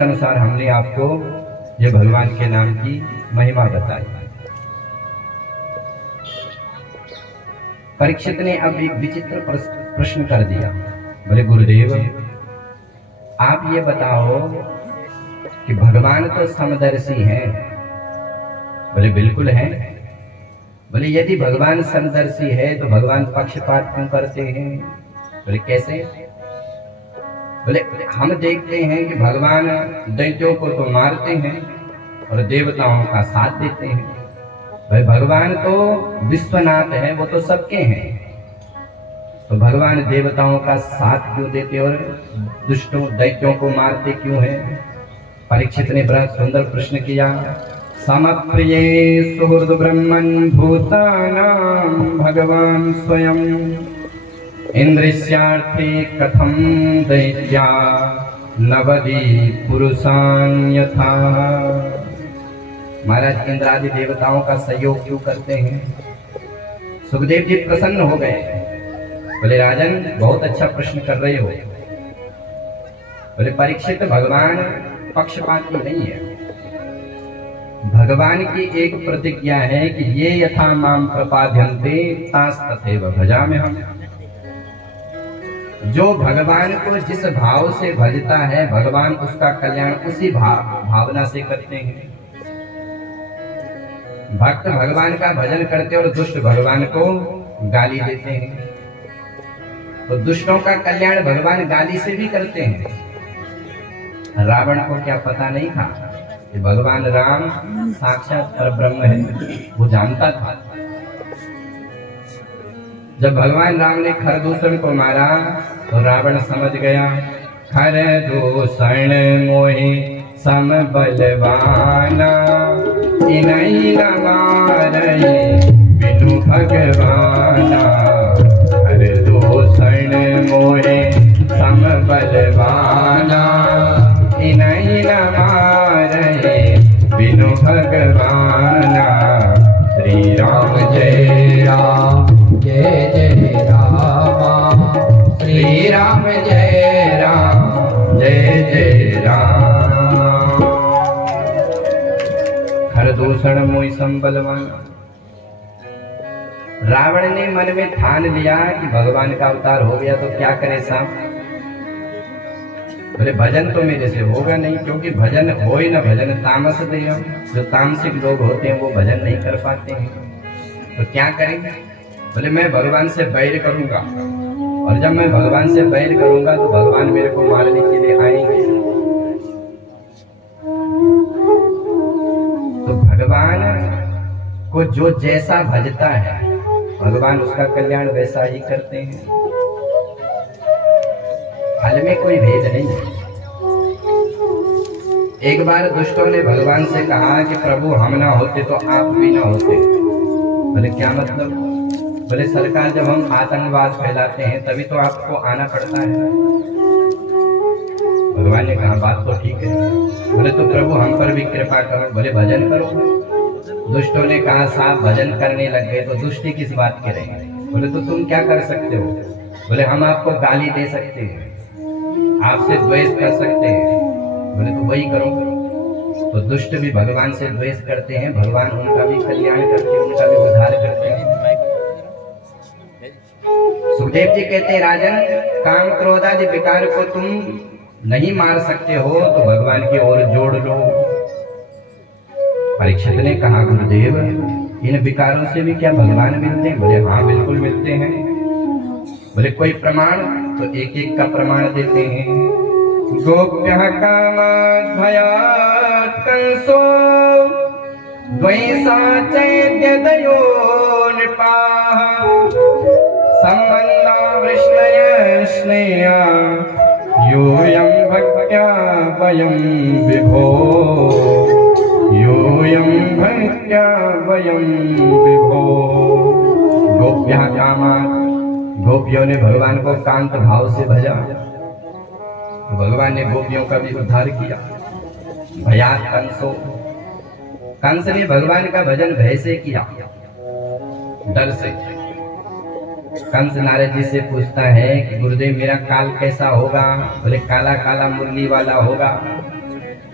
अनुसार हमने आपको ये भगवान के नाम की महिमा बताई। परीक्षित ने अब एक विचित्र प्रश्न कर दिया। बोले गुरुदेव, आप ये बताओ कि भगवान तो समदर्शी हैं। बोले बिल्कुल है। बोले यदि भगवान समदर्शी है तो भगवान पक्षपात क्यों करते हैं? बोले कैसे? बोले हम देखते हैं कि भगवान दैत्यों को तो मारते हैं और देवताओं का साथ देते हैं। भाई भगवान तो विश्वनाथ है, वो तो सबके हैं, तो भगवान देवताओं का साथ क्यों देते और दुष्टों दैत्यों को मारते क्यों हैं? परीक्षित ने बड़ा सुंदर प्रश्न किया। समप्रिये सुहृद ब्रह्मन् भूतानां भगवान स्वयं इंद्रियार्थे कथम दैत्या नवदि पुरुषान्यथा। महाराज इंद्रादि देवताओं का सहयोग क्यों करते हैं? सुखदेव जी प्रसन्न हो गए। बोले राजन, बहुत अच्छा प्रश्न कर रहे हो। बोले परीक्षित, भगवान पक्षपाती नहीं है। भगवान की एक प्रतिज्ञा है कि ये यथा माम प्रपाद्यन्ते तास तथैव भजाम्यहम्। जो भगवान को जिस भाव से भजता है, भगवान उसका कल्याण उसी भावना से करते हैं। भक्त भगवान का भजन करते और दुष्ट भगवान को गाली देते हैं, तो दुष्टों का कल्याण भगवान गाली से भी करते हैं। रावण को क्या पता नहीं था कि भगवान राम साक्षात परब्रह्म है? वो जानता था। जब भगवान राम ने खरदूषण को मारा तो रावण समझ गया, खरदूषण मोहि सम बलवाना, इनहि न मारहि बिनु भगवाना। खरदूषण मोहि सम बलवाना, इनहि न मारहि बिनु भगवाना। श्री राम जय राम जय जय राम, श्री राम जय राम जय जय राम। खरदूषण मोहि सम बलवाना। रावण ने मन में ठान लिया कि भगवान का अवतार हो गया तो क्या करे साहब। बोले भजन तो मेरे से होगा नहीं, क्योंकि भजन हो ही न भजन तामस देय। जो तामसिक लोग होते हैं वो भजन नहीं कर पाते हैं, तो क्या करेंगे? बोले मैं भगवान से बैर करूंगा, और जब मैं भगवान से बैर करूंगा तो भगवान मेरे को मारने के लिए आएंगे। तो भगवान को जो जैसा भजता है भगवान उसका कल्याण वैसा ही करते हैं। फल में कोई भेद नहीं है। एक बार दुष्टों ने भगवान से कहा कि प्रभु हम ना होते तो आप भी ना होते। बोले क्या मतलब? बोले सरकार, जब हम आतंकवाद फैलाते हैं तभी तो आपको आना पड़ता है। भगवान ने कहा बात तो ठीक है। बोले तो प्रभु हम पर भी कृपा करो। बोले भजन करो। दुष्टों ने कहा साहब भजन करने लग गए तो दुष्टी किस बात के रहेंगे? बोले तो तुम क्या कर सकते हो? बोले हम आपको गाली दे सकते हैं, आपसे द्वेष कर सकते हैं। बोले तो वही करो। तो दुष्ट भी भगवान से द्वेष करते हैं, भगवान उनका भी कल्याण करते हैं, उनका भी उद्धार करते हैं। सुखदेव जी कहते हैं राजन, काम क्रोध आदि विकार को तुम नहीं मार सकते हो तो भगवान की ओर जोड़ लो। परीक्षित ने कहा गुरुदेव, इन विकारों से भी क्या भगवान मिलते हैं? बोले हाँ बिल्कुल मिलते हैं। बोले कोई प्रमाण? तो एक एक का प्रमाण देते हैं। गोप्यः कामात् भयात् कंसो द्वैषा चैद्यदयो नृपाः, सम्बन्धा वृष्णय स्नेहा यूयं भक्त्या वयं विभो, यूयं भक्त्या वयं विभो। गोप्यः कामात्, गोपियों ने भगवान को कांत भाव से भजा तो भगवान ने गोपियों का भी उद्धार किया। भयात कंसो, कंस ने भगवान का भजन भय से किया, डर से। कंस नारद जी से पूछता है कि गुरुदेव मेरा काल कैसा होगा? बोले काला काला मुरली वाला होगा।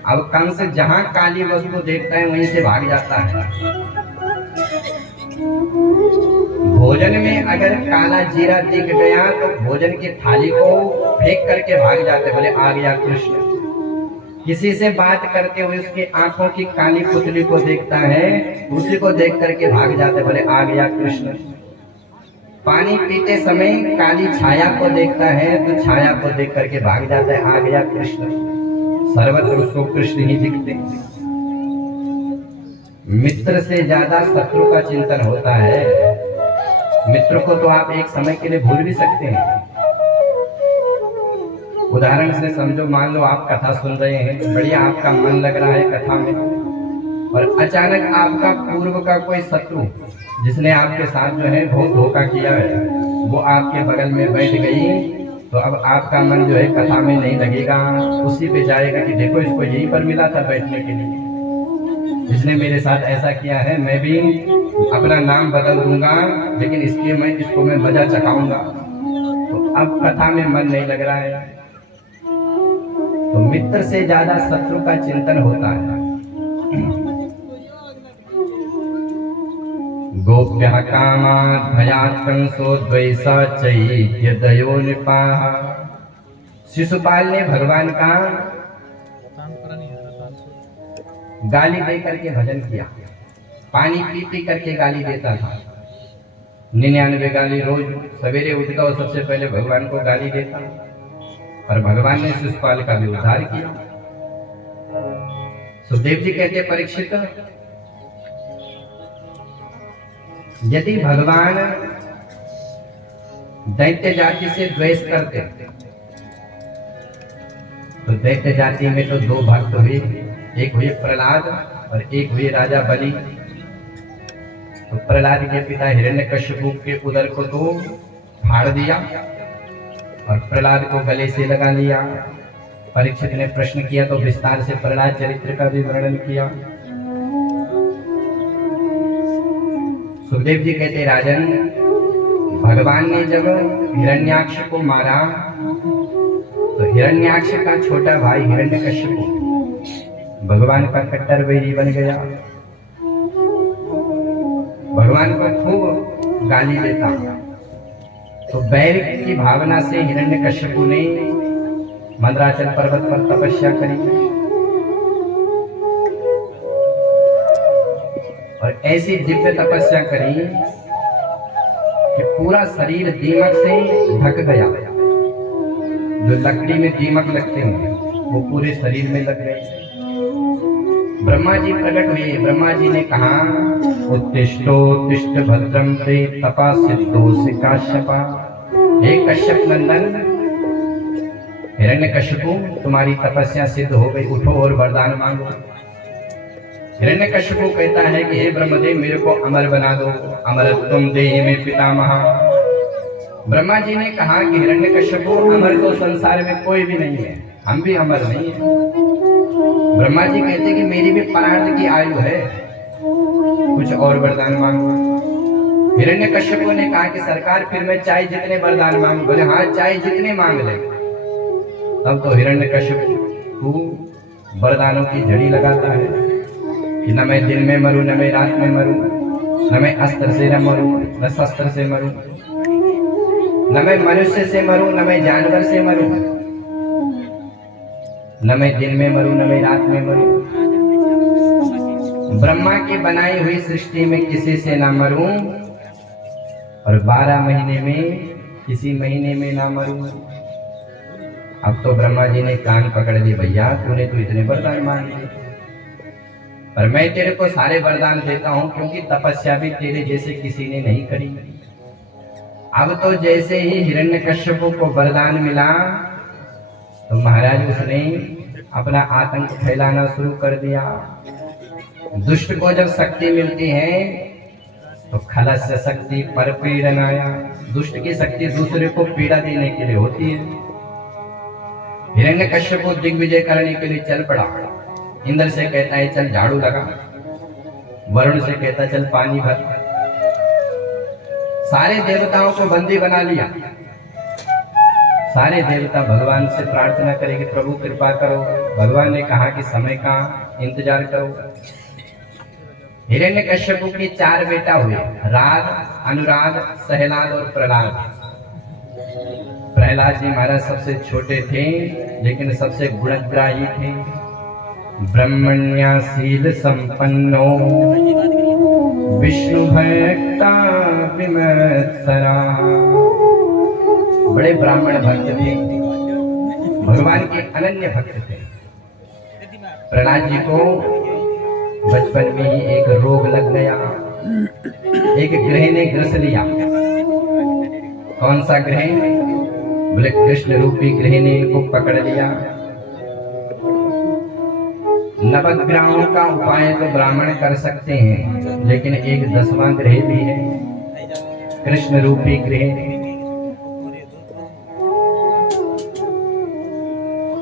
अब कंस जहां काली वस्तु देखता है वहीं से भाग जाता है। भोजन में अगर काला जीरा दिख गया तो भोजन की थाली को फेंक करके भाग जाते, बोले आ गया कृष्ण। किसी से बात करते हुए उसकी आंखों की काली पुतली को देखता है, उसी को देख करके भाग जाते, बोले आ गया कृष्ण। पानी पीते समय काली छाया को देखता है तो छाया को देख करके भाग जाता है, आ गया कृष्ण। सर्वत्र उसको कृष्ण ही दिखते। मित्र से ज्यादा शत्रु का चिंतन होता है। मित्र को तो आप एक समय के लिए भूल भी सकते हैं। उदाहरण से समझो, मान लो आप कथा सुन रहे हैं, बढ़िया आपका मन लग रहा है कथा में, और अचानक आपका पूर्व का कोई शत्रु जिसने आपके साथ जो है बहुत धोखा किया है, वो आपके बगल में बैठ गई, तो अब आपका मन जो है कथा में नहीं लगेगा, उसी पे जाएगा कि देखो इसको यहीं पर मिला था बैठने के लिए, इसने मेरे साथ ऐसा किया है, मैं भी अपना नाम बदल दूंगा, लेकिन इसलिए इसको मैं मजा चखाऊंगा। तो अब कथा में मन नहीं लग रहा है। तो मित्र से ज्यादा शत्रु का चिंतन होता है। गोप्यः कामात् भयात् कंसो द्वैसा चैत्य दयो निपाः। शिशुपाल ने भगवान का गाली दे करके भजन किया, पानी पी पी करके गाली देता था, 99 गाली रोज सवेरे उठकर और सबसे पहले भगवान को गाली देता, और भगवान ने शिशुपाल का भी उद्धार किया। सुखदेव जी कहते, परीक्षित, यदि भगवान दैत्य जाति से द्वेष करते तो दैत्य जाति में तो 2 भक्त हुए, एक हुए प्रहलाद और एक हुए राजा बलि। तो प्रहलाद के पिता हिरण्यकश्यपु के उदर को तो फाड़ दिया और प्रहलाद को गले से लगा लिया। परीक्षित ने प्रश्न किया तो विस्तार से प्रहलाद चरित्र का भी वर्णन किया। सुखदेव जी कहते, राजन, भगवान ने जब हिरण्याक्ष को मारा तो हिरण्याक्ष का छोटा भाई हिरण्यकश्यप भगवान का कट्टर वैरी बन गया, भगवान को खूब गाली देता। तो बैर की भावना से हिरण्यकश्यप ने मंदराचल पर्वत पर तपस्या करी और ऐसी दिव्य तपस्या करी कि पूरा शरीर दीमक से ढक गया। जो लकड़ी में दीमक लगते होंगे वो पूरे शरीर में लग गए। ब्रह्मा जी प्रकट हुए। ब्रह्मा जी ने कहा, उत्तिष्ठोत्तिष्ठ भद्रं ते तपा सिद्धोऽसि काश्यपा। हे कश्यप नंदन हिरण्यकश्यपु, तुम्हारी तपस्या सिद्ध हो गई, उठो और वरदान मांगो। हिरण्यकश्यपु कहता है कि हे ब्रह्मदेव, मेरे को अमर बना दो, अमरत्वं देहि मे पितामह। ब्रह्मा जी ने कहा कि हिरण्यकश्यपु, अमर तो संसार में कोई भी नहीं है, हम भी अमर नहीं है। ब्रह्मा जी कहते कि मेरी भी प्रार्थ की आयु है, कुछ और वरदान मांगो। हिरण्यकश्यप ने कहा कि सरकार फिर मैं चाहे जितने वरदान मांग। बोले हाँ, चाहे जितने मांग ले। तब तो हिरण्यकश्यप वरदानों की झड़ी लगाता है कि न मैं दिन में मरूं, न मैं रात में मरूं, न मैं अस्त्र से न मरूं, न शस्त्र से मरूं, न मैं मनुष्य से मरूं, न मैं जानवर से मरूं, न मैं दिन में मरूं, न मैं रात में मरूं। ब्रह्मा की बनाई हुई सृष्टि में किसी से ना मरूं और 12 महीने में किसी महीने में ना मरूं। अब तो ब्रह्मा जी ने कान पकड़ लिए, भैया तूने तो इतने वरदान मांगे, पर मैं तेरे को सारे वरदान देता हूं, क्योंकि तपस्या भी तेरे जैसे किसी ने नहीं करी। अब तो जैसे ही हिरण्यकश्यप को वरदान मिला तो महाराज उसने अपना आतंक फैलाना शुरू कर दिया। दुष्ट को जब शक्ति मिलती है तो खलस्य शक्ति परपीड़नाया। दुष्ट की शक्ति दूसरे को पीड़ा देने के लिए होती है। हिरण्यकश्यप को दिग्विजय करने के लिए चल पड़ा। इंद्र से कहता है चल झाड़ू लगा, वरुण से कहता चल पानी भर। सारे देवताओं को बंदी बना लिया, सारे देवता भगवान से प्रार्थना करेंगे प्रभु कृपा करो। भगवान ने कहा कि समय का इंतजार करो। हिरण्यकश्यप के 4 बेटा हुए, राग, अनुराग, सहलाद और प्रहलाद। प्रहलाद जी महाराज सबसे छोटे थे लेकिन सबसे गुणग्राही थे। ब्रह्मण्याशील संपन्नो विष्णु भक्ता विमत्सरा। बड़े ब्राह्मण भक्त थे, भगवान के अनन्य भक्त थे। प्रहलाद जी को बचपन में ही एक रोग लग गया, एक ग्रह ने ग्रस लिया। कौन सा ग्रह? बोले कृष्ण रूपी ग्रह ने इनको पकड़ लिया। नवग्रहों का उपाय तो ब्राह्मण कर सकते हैं, लेकिन एक 10वां ग्रह भी है, कृष्ण रूपी ग्रह।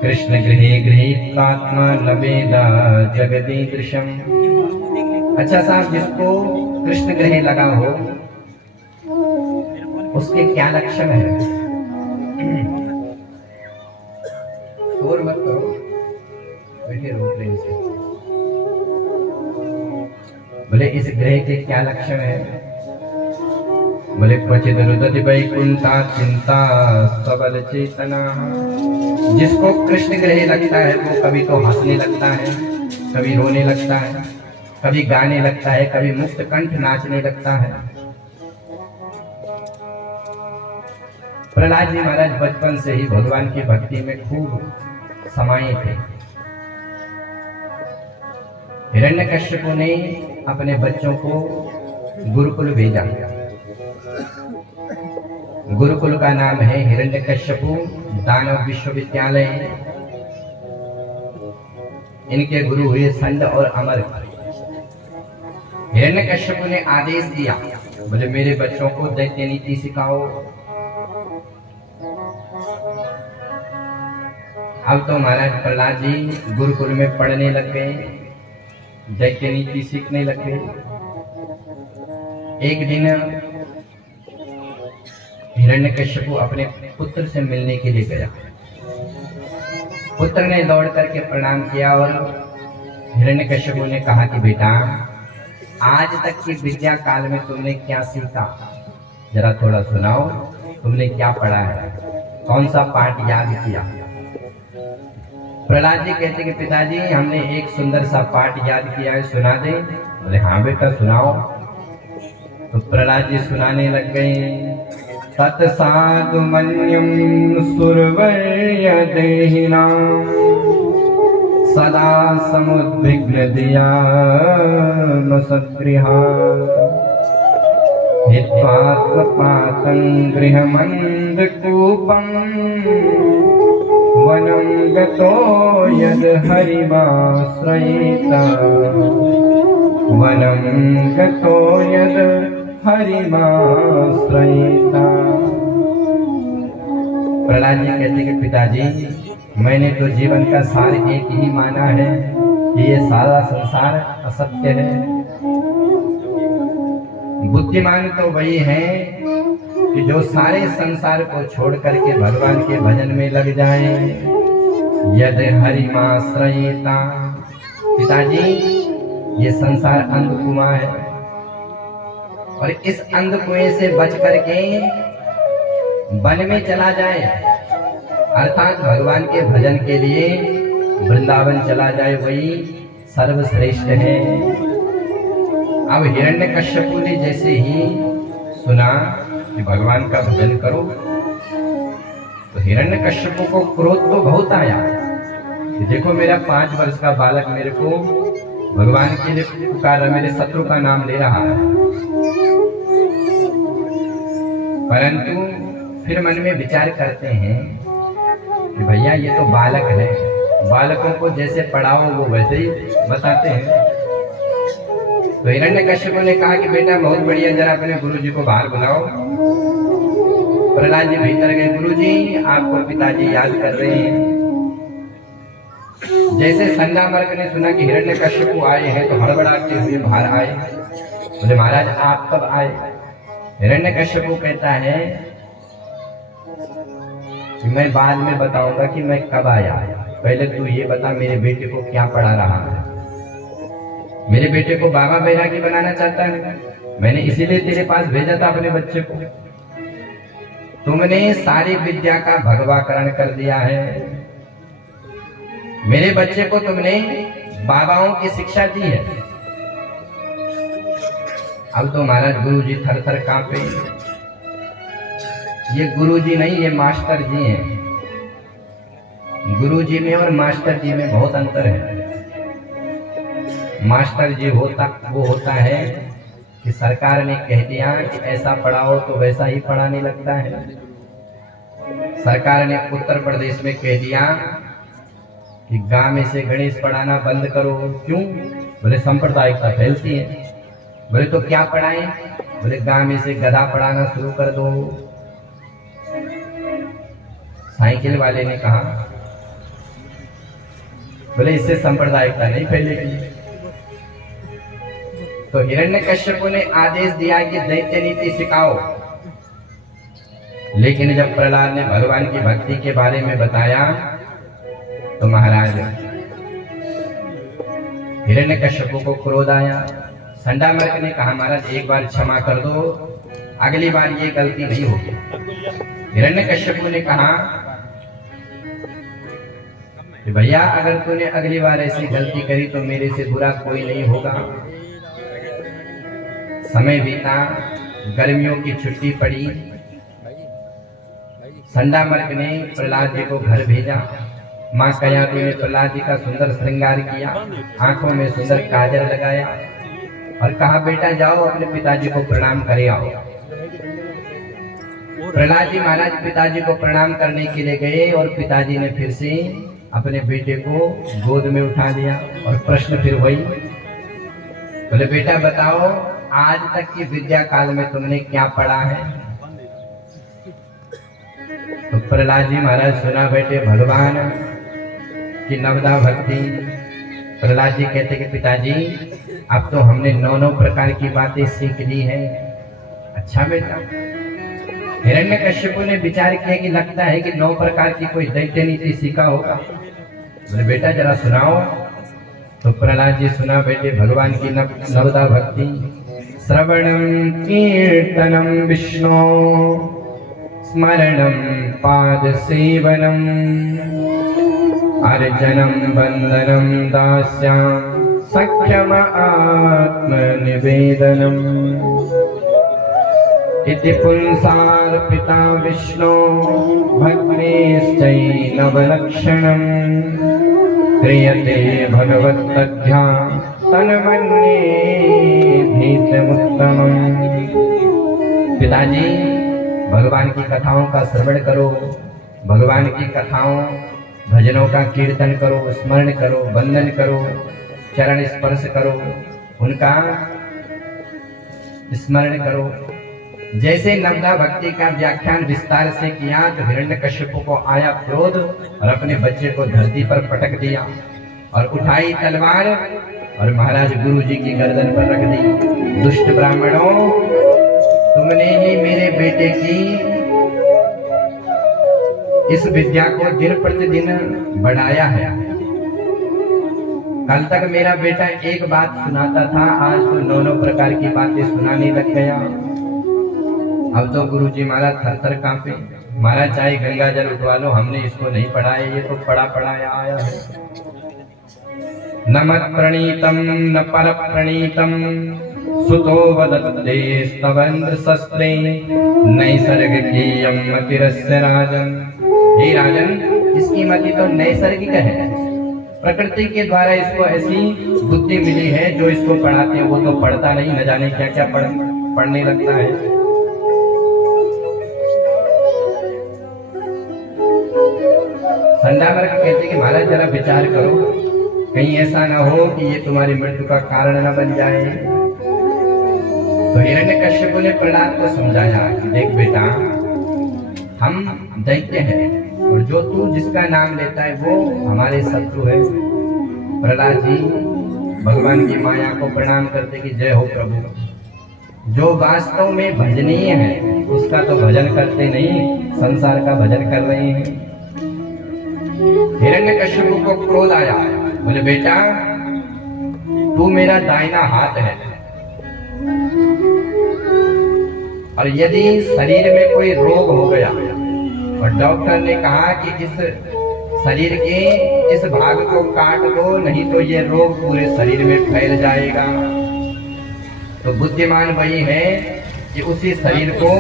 कृष्ण गृहे गृहीत्वात्मा नवेदा जगदीदृशम। अच्छा साहब, जिसको कृष्ण ग्रह लगा हो उसके क्या लक्षण है? शोर मत करो, बैठे रहो प्रेम से। बोले इस ग्रह के क्या लक्षण है? बोले क्वचित रुदति वैकुंठा चिंता सबल चेतना। जिसको कृष्ण ग्रह लगता है वो कभी तो हंसने लगता है, कभी रोने लगता है, कभी गाने लगता है, कभी मुक्त कंठ नाचने लगता है। प्रहलाद जी महाराज बचपन से ही भगवान की भक्ति में खूब समाये थे। हिरण्यकश्यप ने अपने बच्चों को गुरुकुल भेजा। गुरुकुल का नाम है हिरण्यकश्यप दानव विश्वविद्यालय। इनके गुरु हुए संड और अमर। हिरण्यकश्यप ने आदेश दिया, बोले मेरे बच्चों को दैत्य नीति सिखाओ। अब तो महाराज प्रहलाद जी गुरुकुल में पढ़ने लग गए, दैत्य नीति सीखने लग गए। एक दिन हिरण्यकश्यप अपने पुत्र से मिलने के लिए गया। पुत्र ने दौड़ करके प्रणाम किया और हिरण्यकश्यप ने कहा कि बेटा, आज तक की विद्या काल में तुमने क्या सीखा, जरा थोड़ा सुनाओ। तुमने क्या पढ़ा है, कौन सा पाठ याद किया? प्रहलाद जी कहते कि पिताजी हमने एक सुंदर सा पाठ याद किया है, सुना दे। बोले हाँ बेटा सुनाओ। तो प्रहलाद जी सुनाने लग गए। तत्साधु मन्यम सुरवर्य देहिना सदा समुद्विग्न धियामसगृहा हित्वात्मपातं गृहमन्धकूपं वनं गतो यद् हरिमाश्रयेत वनं गतो यद् हरिमाश्रयेत। प्रहलाद जी कहते कि पिताजी मैंने तो जीवन का सार एक ही माना है कि ये सारा संसार असत्य है। बुद्धिमान तो वही है कि जो सारे संसार को छोड़ करके भगवान के भजन में लग जाए। यदि हरिमाश्रयेता। पिताजी ये संसार अंधकुआं है और इस अंधकुएं से बच करके वन में चला जाए, अर्थात भगवान के भजन के लिए वृंदावन चला जाए, वही सर्वश्रेष्ठ है। अब हिरण्यकश्यप ने जैसे ही सुना कि भगवान का भजन करो तो हिरण्यकश्यप को क्रोध तो बहुत आया कि देखो मेरा 5 वर्ष का बालक मेरे को भगवान के लिए पुकार, मेरे शत्रु का नाम ले रहा है। परंतु फिर मन में विचार करते हैं कि भैया ये तो बालक है, बालकों को जैसे पढ़ाओ वो वैसे ही बताते हैं। तो हिरण्यकश्यप ने कहा कि बेटा बहुत बढ़िया, जरा अपने गुरुजी को बाहर बुलाओ। प्रहलाद जी भीतर गए। गुरुजी आपको पिताजी याद कर रहे हैं। जैसे संडामर्क ने सुना कि हिरण्यकश्यप आए हैं तो हड़बड़ाते हुए बाहर आए। बोले महाराज आप कब आए? हिरण्यकश्यप कहता है मैं बाद में बताऊंगा कि मैं कब आया, पहले तू ये बता मेरे बेटे को क्या पढ़ा रहा है। मेरे बेटे को बाबा बैरागी बनाना चाहता है, मैंने इसीलिए तेरे पास भेजा था अपने बच्चे को। तुमने सारी विद्या का भगवाकरण कर दिया है। मेरे बच्चे को तुमने बाबाओं की शिक्षा दी है। अब तो महाराज गुरु जी थर थर कांपे। ये गुरु जी नहीं, ये मास्टर जी हैं। गुरु जी में और मास्टर जी में बहुत अंतर है। मास्टर जी वो होता है कि सरकार ने कह दिया कि ऐसा पढ़ाओ तो वैसा ही पढ़ाने लगता है। सरकार ने उत्तर प्रदेश में कह दिया कि गांव में से गणेश पढ़ाना बंद करो। क्यों? बोले सांप्रदायिकता फैलती है। बोले तो क्या पढ़ाएं? बोले गांव में से गधा पढ़ाना शुरू कर दो। साइकिल वाले ने कहा बोले इससे सांप्रदायिकता नहीं फैलेगी। तो हिरण्यकश्यप ने आदेश दिया कि दैत्य नीति सिखाओ। लेकिन जब प्रहलाद ने भगवान की भक्ति के बारे में बताया तो महाराज हिरण्यकश्यप को क्रोध आया। संडामर्क ने कहा महाराज एक बार क्षमा कर दो, अगली बार ये गलती नहीं होगी। हिरण्यकश्यप ने कहा कि भैया अगर तूने अगली बार ऐसी गलती करी तो मेरे से बुरा कोई नहीं होगा। समय बीता, गर्मियों की छुट्टी पड़ी। संडामर्क ने प्रहलाद जी को घर भेजा। माँ कयाधु ने प्रहलाद जी का सुंदर श्रृंगार किया, आंखों में सुंदर काजल लगाया और कहा बेटा जाओ अपने पिताजी को प्रणाम करे आओ। प्रहलाद जी महाराज पिताजी को प्रणाम करने के लिए गए और पिताजी ने फिर से अपने बेटे को गोद में उठा लिया और प्रश्न फिर वही। बोले बेटा बताओ आज तक की विद्या काल में तुमने क्या पढ़ा है? तो प्रहलाद जी महाराज सुना बेटे भगवान की नवदा भक्ति। प्रहलाद जी कहते कि पिताजी अब तो हमने 9 प्रकार की बातें सीख ली है। अच्छा बेटा। हिरण्यकश्यप ने विचार किया कि लगता है कि 9 प्रकार की कोई दैत्य नीति सीखा होगा। बोले बेटा जरा सुनाओ। तो प्रहलाद जी सुना बेटे भगवान की नवदा भक्ति। श्रवणं कीर्तनं विष्णु स्मरणं पाद सेवनम अर्चनं वंदनं दास्यां सख्यम आत्मनिवेदनम् इति पुंसार्पिता विष्णु भग्नेश्चैनवलक्षणम् क्रियते भगवत्तद्ध्या तन्मन्ये भीतमुत्तमम्। पिताजी भगवान की कथाओं का श्रवण करो, भगवान की कथाओं भजनों का कीर्तन करो, स्मरण करो, वंदन करो, चरण स्पर्श करो, उनका स्मरण करो। जैसे नवदा भक्ति का व्याख्यान विस्तार से किया तो हिरण्यकश्यप को आया क्रोध और अपने बच्चे को धरती पर पटक दिया और उठाई तलवार और महाराज गुरु जी की गर्दन पर रख दी। दुष्ट ब्राह्मणों, तुमने ही मेरे बेटे की इस विद्या को दिन प्रतिदिन बढ़ाया है। कल तक मेरा बेटा एक बात सुनाता था, आज तो 9 प्रकार की बातें सुनाने लग गया। अब तो गुरुजी महाराज थर-थर कांपे। महाराज चाहे गंगा जल उठवा लो, हमने इसको नहीं पढ़ाया, ये तो पढ़ाया आया है। न मत प्रणीतम न पर प्रणीतम सुतो वदते स्तवंद्र शस्त्रे नैसर्गिकीयं मतिरस्य राजन। हे राजन, इसकी मति तो नैसर्गिक है, प्रकृति के द्वारा इसको ऐसी बुद्धि मिली है। जो इसको पढ़ाते हैं वो तो पढ़ता नहीं, न जाने क्या क्या पढ़ने लगता है। संडामर्क कहते कि महाराज जरा विचार करो, कहीं ऐसा ना हो कि ये तुम्हारी मृत्यु का कारण न बन जाए। तो हिरण्यकश्यप ने प्रहलाद को समझाया कि देख बेटा, हम दैत्य हैं और जो तू जिसका नाम लेता है वो हमारे शत्रु है। प्रहलाद जी भगवान की माया को प्रणाम करते कि जय हो प्रभु। जो वास्तव में भजनीय है उसका तो भजन करते नहीं, संसार का भजन कर रहे हैं। हिरण्यकश्यप को क्रोध आया, बोले बेटा तू मेरा दाहिना हाथ है, और यदि शरीर में कोई रोग हो गया और डॉक्टर ने कहा कि इस शरीर के इस भाग को काट दो, नहीं तो ये रोग पूरे शरीर में फैल जाएगा, तो बुद्धिमान वही है कि उसी शरीर को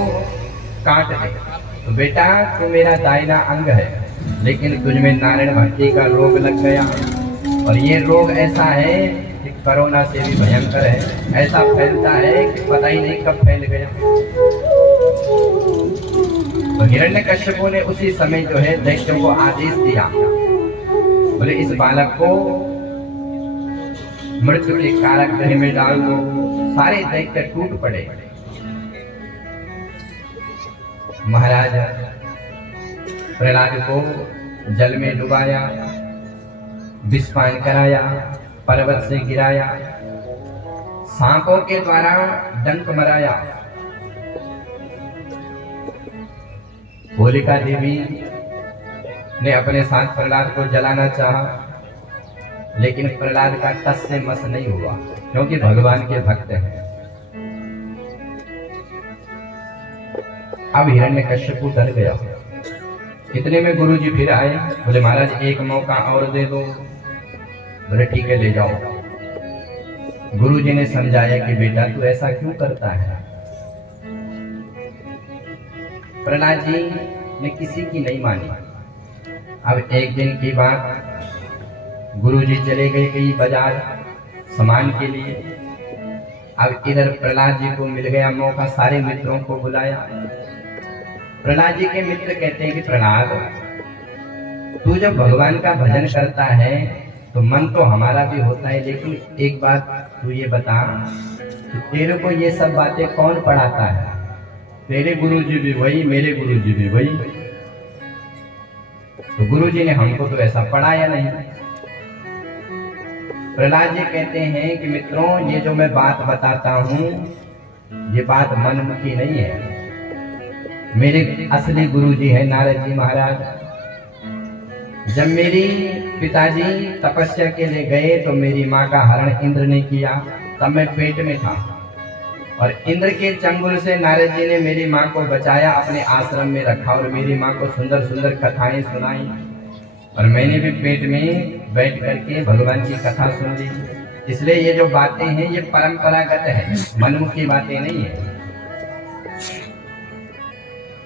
काट दे। तो बेटा तू मेरा दाहिना अंग है, लेकिन तुझमें नारायण भक्ति का रोग लग गया, और ये रोग ऐसा है कि कोरोना से भी भयंकर है, ऐसा फैलता है कि पता ही नहीं कब फैल गया। तो हिरण्यकश्यप ने उसी समय जो है दैत्यों को आदेश दिया, बोले इस बालक को मृत्यु के कारक गृह में डाल दो। सारे दैत्य टूट पड़े। महाराज प्रहलाद को जल में डुबाया, विषपान कराया, पर्वत से गिराया, सांपों के द्वारा डंक मराया। होलिका देवी ने अपने साथ प्रहलाद को जलाना चाहा, लेकिन प्रहलाद का टस से मस नहीं हुआ, क्योंकि भगवान के भक्त हैं। अब हिरण्यकश्यप डर गया। इतने में गुरुजी फिर आए, बोले महाराज एक मौका और दे दो। बोले ठीक है ले जाओ। गुरुजी ने समझाया कि बेटा तू ऐसा क्यों करता है। प्रहलाद जी ने किसी की नहीं मानी। अब एक दिन की बात, गुरुजी चले गए कहीं बाजार सामान के लिए। अब इधर प्रहलाद जी को मिल गया मौका, सारे मित्रों को बुलाया। प्रहलाद जी के मित्र कहते हैं कि प्रहलाद तू जब भगवान का भजन करता है तो मन तो हमारा भी होता है, लेकिन एक बात तू ये बता कि तेरे को ये सब बातें कौन पढ़ाता है। तेरे गुरुजी भी वही, मेरे गुरुजी भी वही। तो गुरुजी ने हमको तो ऐसा पढ़ाया नहीं। प्रहलाद जी कहते हैं कि मित्रों ये जो मैं बात बताता हूँ ये बात मनमुखी नहीं है। मेरे असली गुरुजी है नारद जी महाराज। जब मेरी पिताजी तपस्या के लिए गए तो मेरी माँ का हरण इंद्र ने किया, तब मैं पेट में था, और इंद्र के चंगुल से नारद जी ने मेरी माँ को बचाया, अपने आश्रम में रखा और मेरी माँ को सुंदर सुंदर कथाएं सुनाई, और मैंने भी पेट में बैठ करके भगवान की कथा सुन ली। इसलिए ये जो बातें हैं ये परंपरागत है, मनमुखी बातें नहीं है।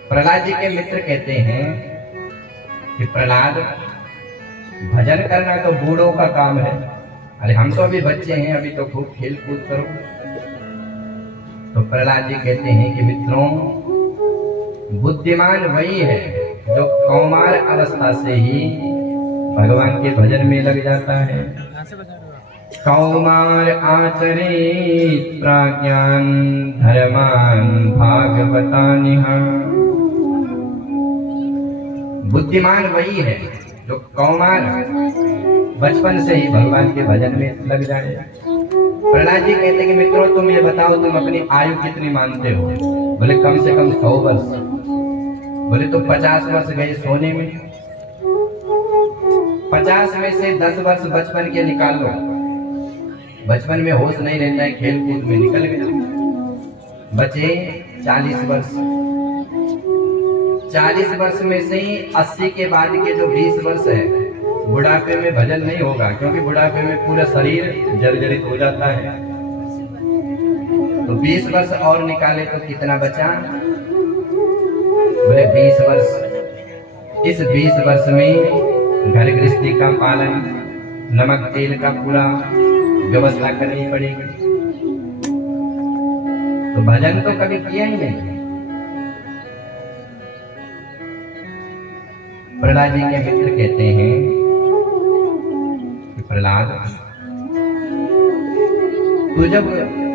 प्रहलाद जी के मित्र कहते हैं कि प्रहलाद भजन करना तो बूढ़ों का काम है, अरे हम तो अभी बच्चे हैं, अभी तो खूब खेल कूद करो। तो प्रहलाद जी कहते हैं कि मित्रों बुद्धिमान वही है जो कौमार अवस्था से ही भगवान के भजन में लग जाता है। कौमार आचरित प्राज्ञान धर्मान भागवतानिहा। बुद्धिमान वही है जो कौमार बचपन से ही भगवान के भजन में लग जाए। प्रहलाद जी कहते हैं कि मित्रों तुम ये बताओ तुम अपनी आयु कितनी मानते हो। बोले कम से कम 100 वर्ष। बोले तो 50 वर्ष गए सोने में, 50 में से 10 वर्ष बचपन के निकाल लो। बचपन में होश नहीं रहता है, खेल कूद में निकल गए, बचे 40 वर्ष। 40 वर्ष में से ही 80 के बाद के जो 20 वर्ष है बुढ़ापे में भजन नहीं होगा, क्योंकि बुढ़ापे में पूरा शरीर जर्जरित हो जाता है। तो 20 वर्ष और निकाले तो कितना बचा। बोले 20 वर्ष। इस 20 वर्ष में घर गृहस्थी का पालन, नमक तेल का पूरा व्यवस्था करनी पड़ेगी। तो भजन तो कभी किया ही नहीं। प्रहलाद जी के मित्र कहते हैं कि प्रहलाद तू जब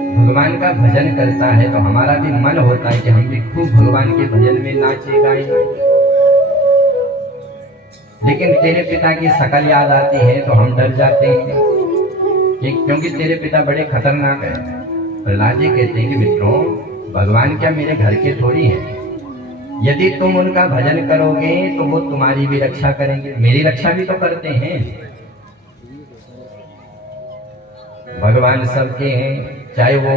भगवान का भजन करता है तो हमारा भी मन होता है कि हम भी खूब भगवान के भजन में नाचे गाए, लेकिन तेरे पिता की शकल याद आती है तो हम डर जाते हैं क्योंकि तेरे पिता बड़े खतरनाक हैं। प्रहलाद जी कहते हैं कि मित्रों भगवान क्या मेरे घर के थोड़ी हैं, यदि तुम उनका भजन करोगे तो वो तुम्हारी भी रक्षा करेंगे, मेरी रक्षा भी तो करते हैं। भगवान सबके हैं, चाहे वो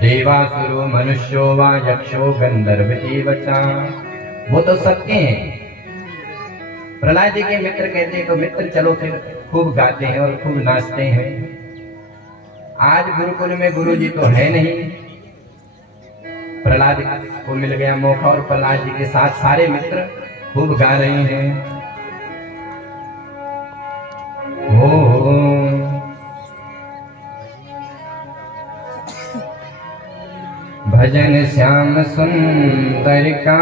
देवासुरो मनुष्यो वा यक्षो गंधर्व एवचा, वो तो सबके हैं। प्रहलाद जी के मित्र कहते हैं तो मित्र चलो फिर खूब गाते हैं और खूब नाचते हैं। आज गुरुकुल में गुरु जी तो है नहीं, प्रहलाद को मिल गया मौका और प्रहलाद जी के साथ सारे मित्र खूब गा रहे हैं। भजन श्याम सुंदर का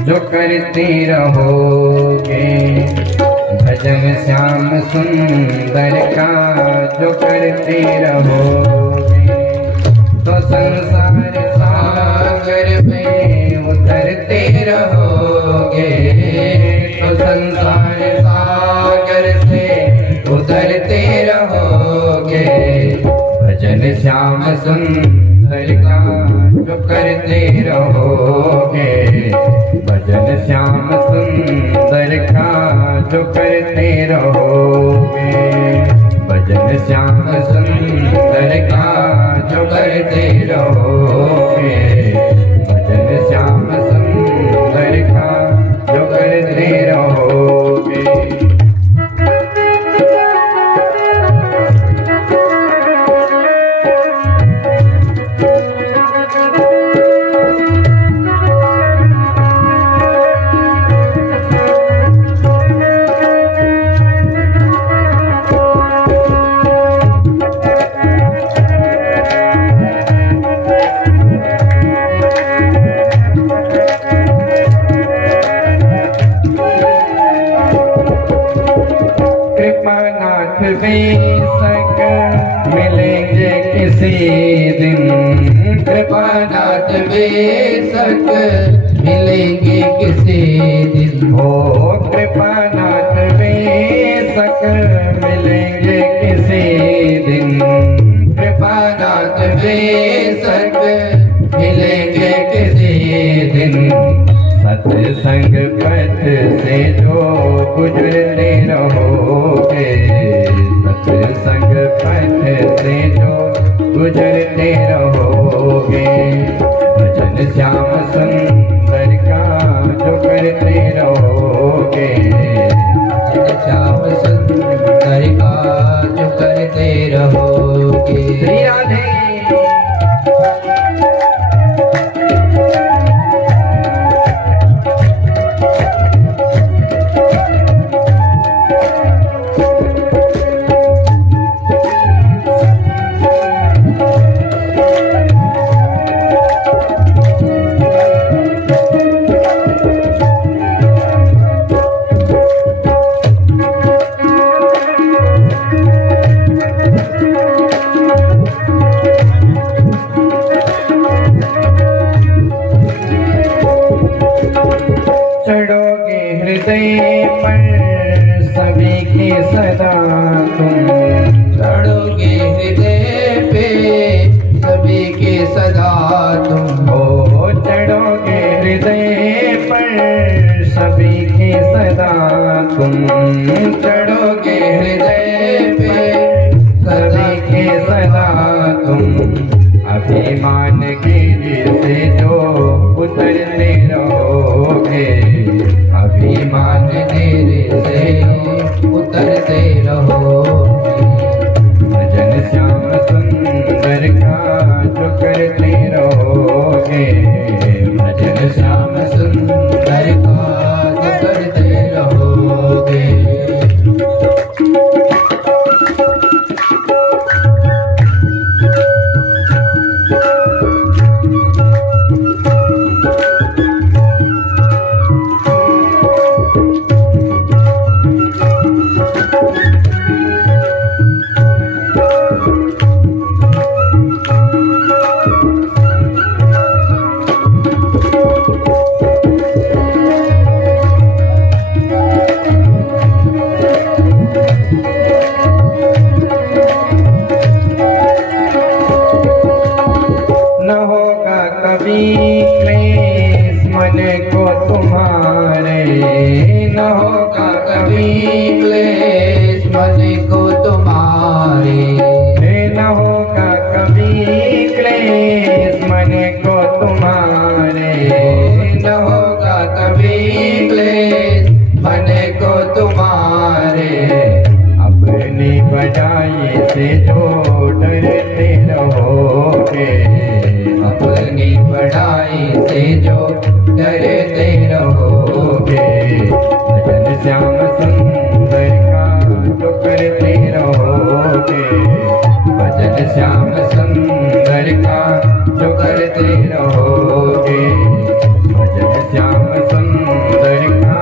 जो करते रहोगे, भजन श्याम सुंदर का जो करते रहोगे, तो संसार सागर में उतरते रहोगे, तो संसार सागर से उतरते रहोगे। भजन श्याम सुंदर का जो करते रहोगे, भजन श्याम सुंदर का जो करते रहोगे, भजन श्याम सुंदर का जो करते रहोगे, भजन श्याम सुंदर का जो करते रहोगे। बेशक मिलेंगे किसी दिन, कृपानाथ बेशक मिलेंगे किसी दिन, हो कृपानाथ बेशक मिलेंगे किसी दिन, कृपानाथ बेशक मिलेंगे किसी दिन। सत्संग पथ से जो गुजरते रहोगे, सत्संग पथ से जो गुजरते रहोगे, भजन श्याम सुंदर का जो करते रहोगे, भजन श्याम सुंदर का जो करते रहोगे। श्री राधे। बढ़ाई से जो डरते रहोगे, अपनी बढ़ाई से जो डरते रहोगे, भजन श्याम सुंदर का जो करते रहोगे, भजन श्याम सुंदर का जो करते रहोगे, भजन श्याम सुंदर का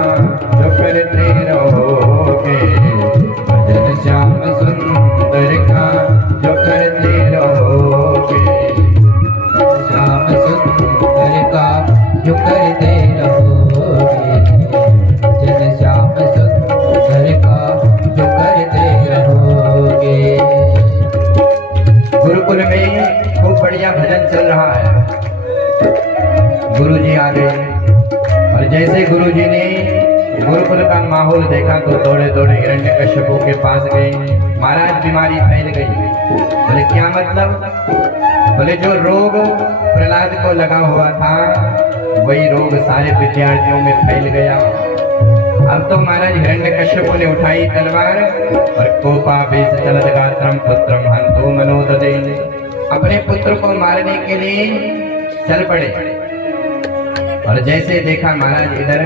जो करते रहोगे, भजन श्याम सुंदर का जो करते रहोगे, श्याम सुंदर का जो करते रहोगे, भजन श्याम सुंदर का जो करते रहोगे। गुरुकुल में खूब बढ़िया भजन चल रहा है। गुरुजी आ गए और जैसे गुरुजी ने गुरुकुल का माहौल देखा तो दौड़े दौड़े हिरण्यकश्यपु के पास गए। महाराज बीमारी फैल गई। बोले क्या मतलब? बोले जो रोग प्रहलाद को लगा हुआ था वही रोग सारे विद्यार्थियों में फैल गया। अब तो महाराज हिरण्यकश्यपु ने उठाई तलवार और कोपावेश चलदगात्रम पुत्रम हंतो मनोददे, अपने पुत्र को मारने के लिए चल पड़े। और जैसे देखा महाराज इधर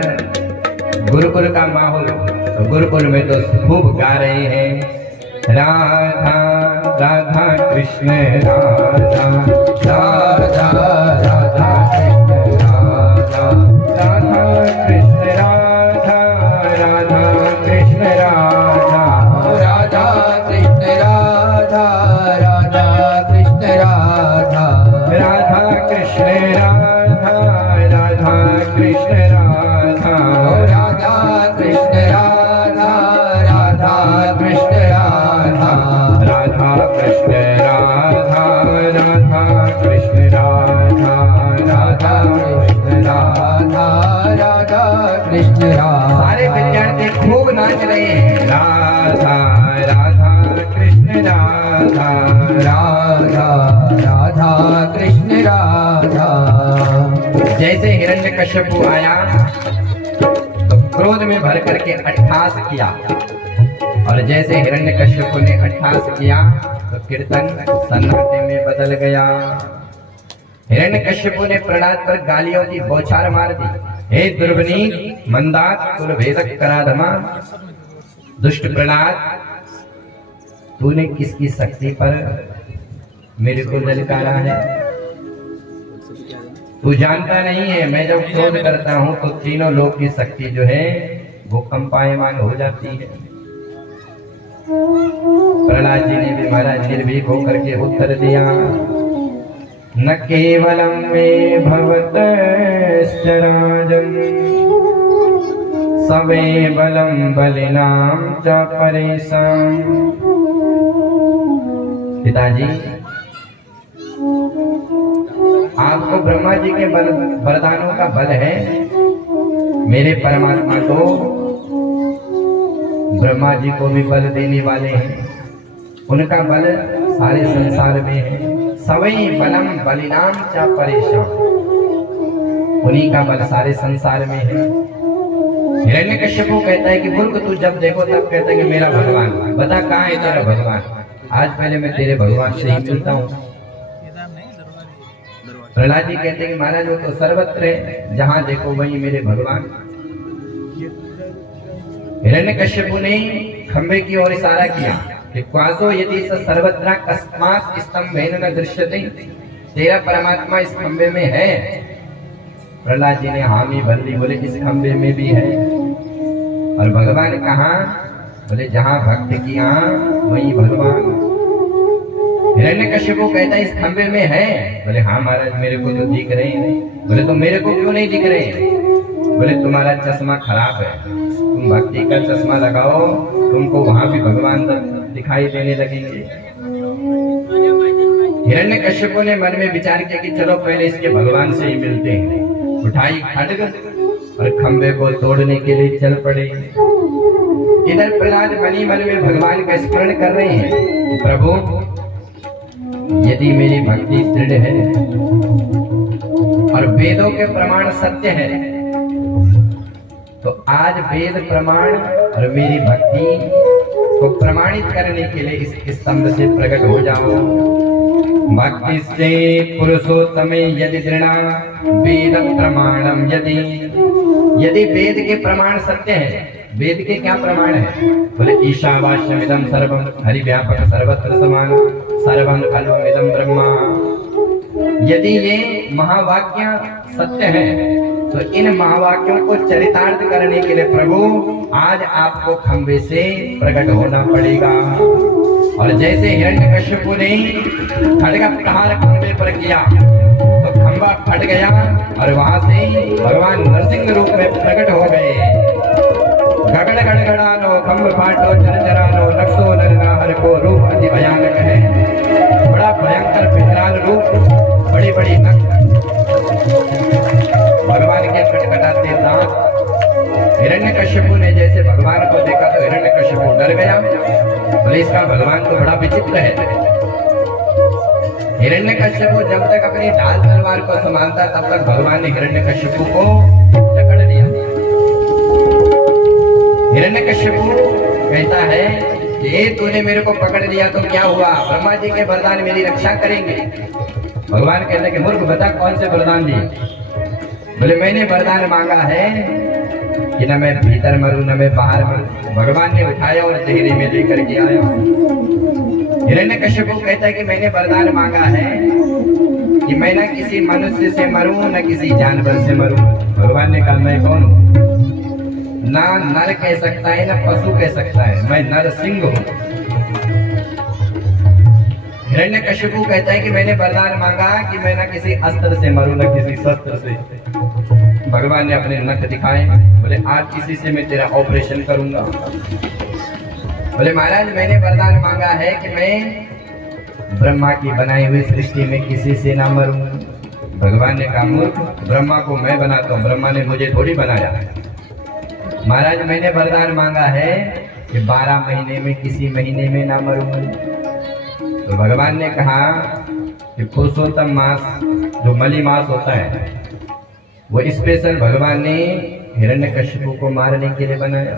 गुरुकुल का माहौल, तो गुरुकुल में तो खूब गा रहे हैं राधा राधा कृष्ण राधा राधा राधा कृष्ण राधा राधा कृष्ण राधा राधा कृष्ण राधा राधा कृष्ण राधा राधा कृष्ण राधा राधा कृष्ण राधा राधा कृष्ण राधा राधा कृष्ण राधा राधा कृष्ण राधा राधा कृष्ण राधा राधा कृष्ण राधा राधा कृष्ण राधा राधा कृष्ण राधा। सारे विद्यार्थी खूब नाच रहे हैं राधा राधा कृष्ण राधा राधा राधा कृष्ण राधा। जैसे हिरण्यकश्यपु आया तो क्रोध में भर करके अट्ठास किया, और जैसे हिरण्यकश्यपु ने अट्ठास किया तो कीर्तन सन्नाटे में बदल गया। हिरण्यकश्यपु ने प्रहलाद पर गालियों की बौछार मार दी। हे दुर्वनी मंदात कुल भेदक कराधमा, दुष्ट प्रहलाद, तूने किसकी शक्ति पर मेरे को ललकारा है? तू जानता नहीं है मैं जब क्रोध करता हूं तो तीनों लोक की शक्ति जो है वो कंपायमान हो जाती है। प्रहलाद जी ने भी महाराज निर्भीक होकर के उत्तर दिया, न केवलम मे भवतश्चराजं सवे बलम बलिनाम च परेशान। पिताजी, आपको ब्रह्मा जी के बल वरदानों का बल है, मेरे परमात्मा को ब्रह्मा जी को भी बल देने वाले हैं, उनका बल सारे संसार में है। सवई बलम बलिनाम चा परेशान, उन्हीं का बल सारे संसार में है। हिरण्यकश्यपु कहता है कि गुरु को तू जब देखो तब कहता है कि मेरा भगवान, बता कहाँ है तेरा भगवान? आज पहले मैं तेरे भगवान से ही मिलता हूँ। प्रहलाद जी कहते हैं कि महाराज वो तो सर्वत्र है, जहां देखो वही मेरे भगवान। हिरण्यकश्यपु ने खंबे की ओर इशारा किया कि क्वासो यदि सर्वत्र कस्मात् स्तंभेन न दृश्यते, तेरा परमात्मा इस खंबे में है। प्रहलाद जी ने हामी भर ली, बोले इस खंबे में भी है। और भगवान कहाँ? बोले जहां भक्त की आंख वही भगवान। हिरण्यकश्यपु कहता है इस खंबे में है। बोले हाँ महाराज मेरे को तो दिख रहे हैं। बोले तो मेरे को क्यों नहीं दिख रहे? बोले तुम्हारा चश्मा खराब है, तुम भक्ति का चश्मा लगाओ, तुमको वहां भी भगवान दिखाई देने लगेंगे। हिरण्यकश्यपु ने मन में विचार किया कि चलो पहले इसके भगवान से ही मिलते हैं। उठाई खड्ग और खंबे को तोड़ने के लिए चल पड़े। इधर प्रहलाद मनी मन में भगवान का स्मरण कर रहे हैं, प्रभु यदि मेरी भक्ति दृढ़ है और वेदों के प्रमाण सत्य है तो आज वेद प्रमाण और मेरी भक्ति को प्रमाणित करने के लिए इस स्तंभ से प्रकट हो जाओ। भक्ति से पुरुषोत्तमे यदि दृढ़ा वेद प्रमाणम यदि वेद के प्रमाण सत्य है। वेद के क्या प्रमाण है? बोले ईशावास्यमिदं सर्वम हरि व्यापक सर्वत्र समान सर्वं खलु इदं ब्रह्मा। यदि ये महावाक्य सत्य है तो इन महावाक्यों को चरितार्थ करने के लिए प्रभु आज आपको खंबे से प्रकट होना पड़ेगा। और जैसे हिरण्यकश्यपु ने खड्ग प्रहार खंबे पर किया तो खंबा फट गया और वहां से भगवान नरसिंह रूप में प्रकट हो गए। गगड़ गड़गड़ानो खंब फाटो चरचरानो नक्शो नरनाहर को रूप अति भयानक है। बड़ा भयंकर विकराल रूप, बड़ी बड़ी नख, भगवान के कटकटाते दांत। हिरण्यकश्यपु ने जैसे भगवान को देखा तो हिरण्यकश्यपु डर गया। बोले इसका भगवान तो बड़ा विचित्र है। हिरण्यकश्यपु जब तक अपनी ढाल तलवार को संभालता तब तक भगवान ने हिरण्यकश्यपु को जकड़ लिया। हिरण्यकश्यपु कहता है कि तूने मेरे को पकड़ लिया तो क्या हुआ? ब्रह्मा जी के वरदान मेरी रक्षा करेंगे। भगवान कहते हैं कि मूर्ख बता कौन से वरदान दिए? बोले मैंने वरदान मांगा है कि न मैं भीतर मरूं न मैं बाहर मरूं। भगवान ने उठाया और देहरी में लेकर के आया। हिरण्यकश्यपु कहता है कि मैंने वरदान मांगा है कि मैं न किसी मनुष्य से मरूं न किसी जानवर से मरूं। भगवान ने कहा मैं कौन हूं? ना नर कह सकता है ना पशु कह सकता है, मैं नरसिंह हूं। हिरण्यकश्यपु कहता है कि मैंने वरदान मांगा कि मैं ना किसी अस्त्र से मरूं ना किसी शस्त्र से। भगवान ने अपने नख दिखाए। बोले आज किसी से मैं तेरा ऑपरेशन करूंगा। बोले महाराज मैंने वरदान मांगा है कि मैं ब्रह्मा की बनाई हुई सृष्टि में किसी से ना मरूं। भगवान ने कहा मूर्ख, ब्रह्मा को मैं बनाता हूं, ब्रह्मा ने मुझे थोड़ी बनाया। महाराज मैंने वरदान मांगा है कि 12 महीने में किसी महीने में ना मरूं। तो भगवान ने कहा कि पुरुषोत्तम मास जो मली मास होता है वो स्पेशल भगवान ने हिरण्यकश्यपु को मारने के लिए बनाया।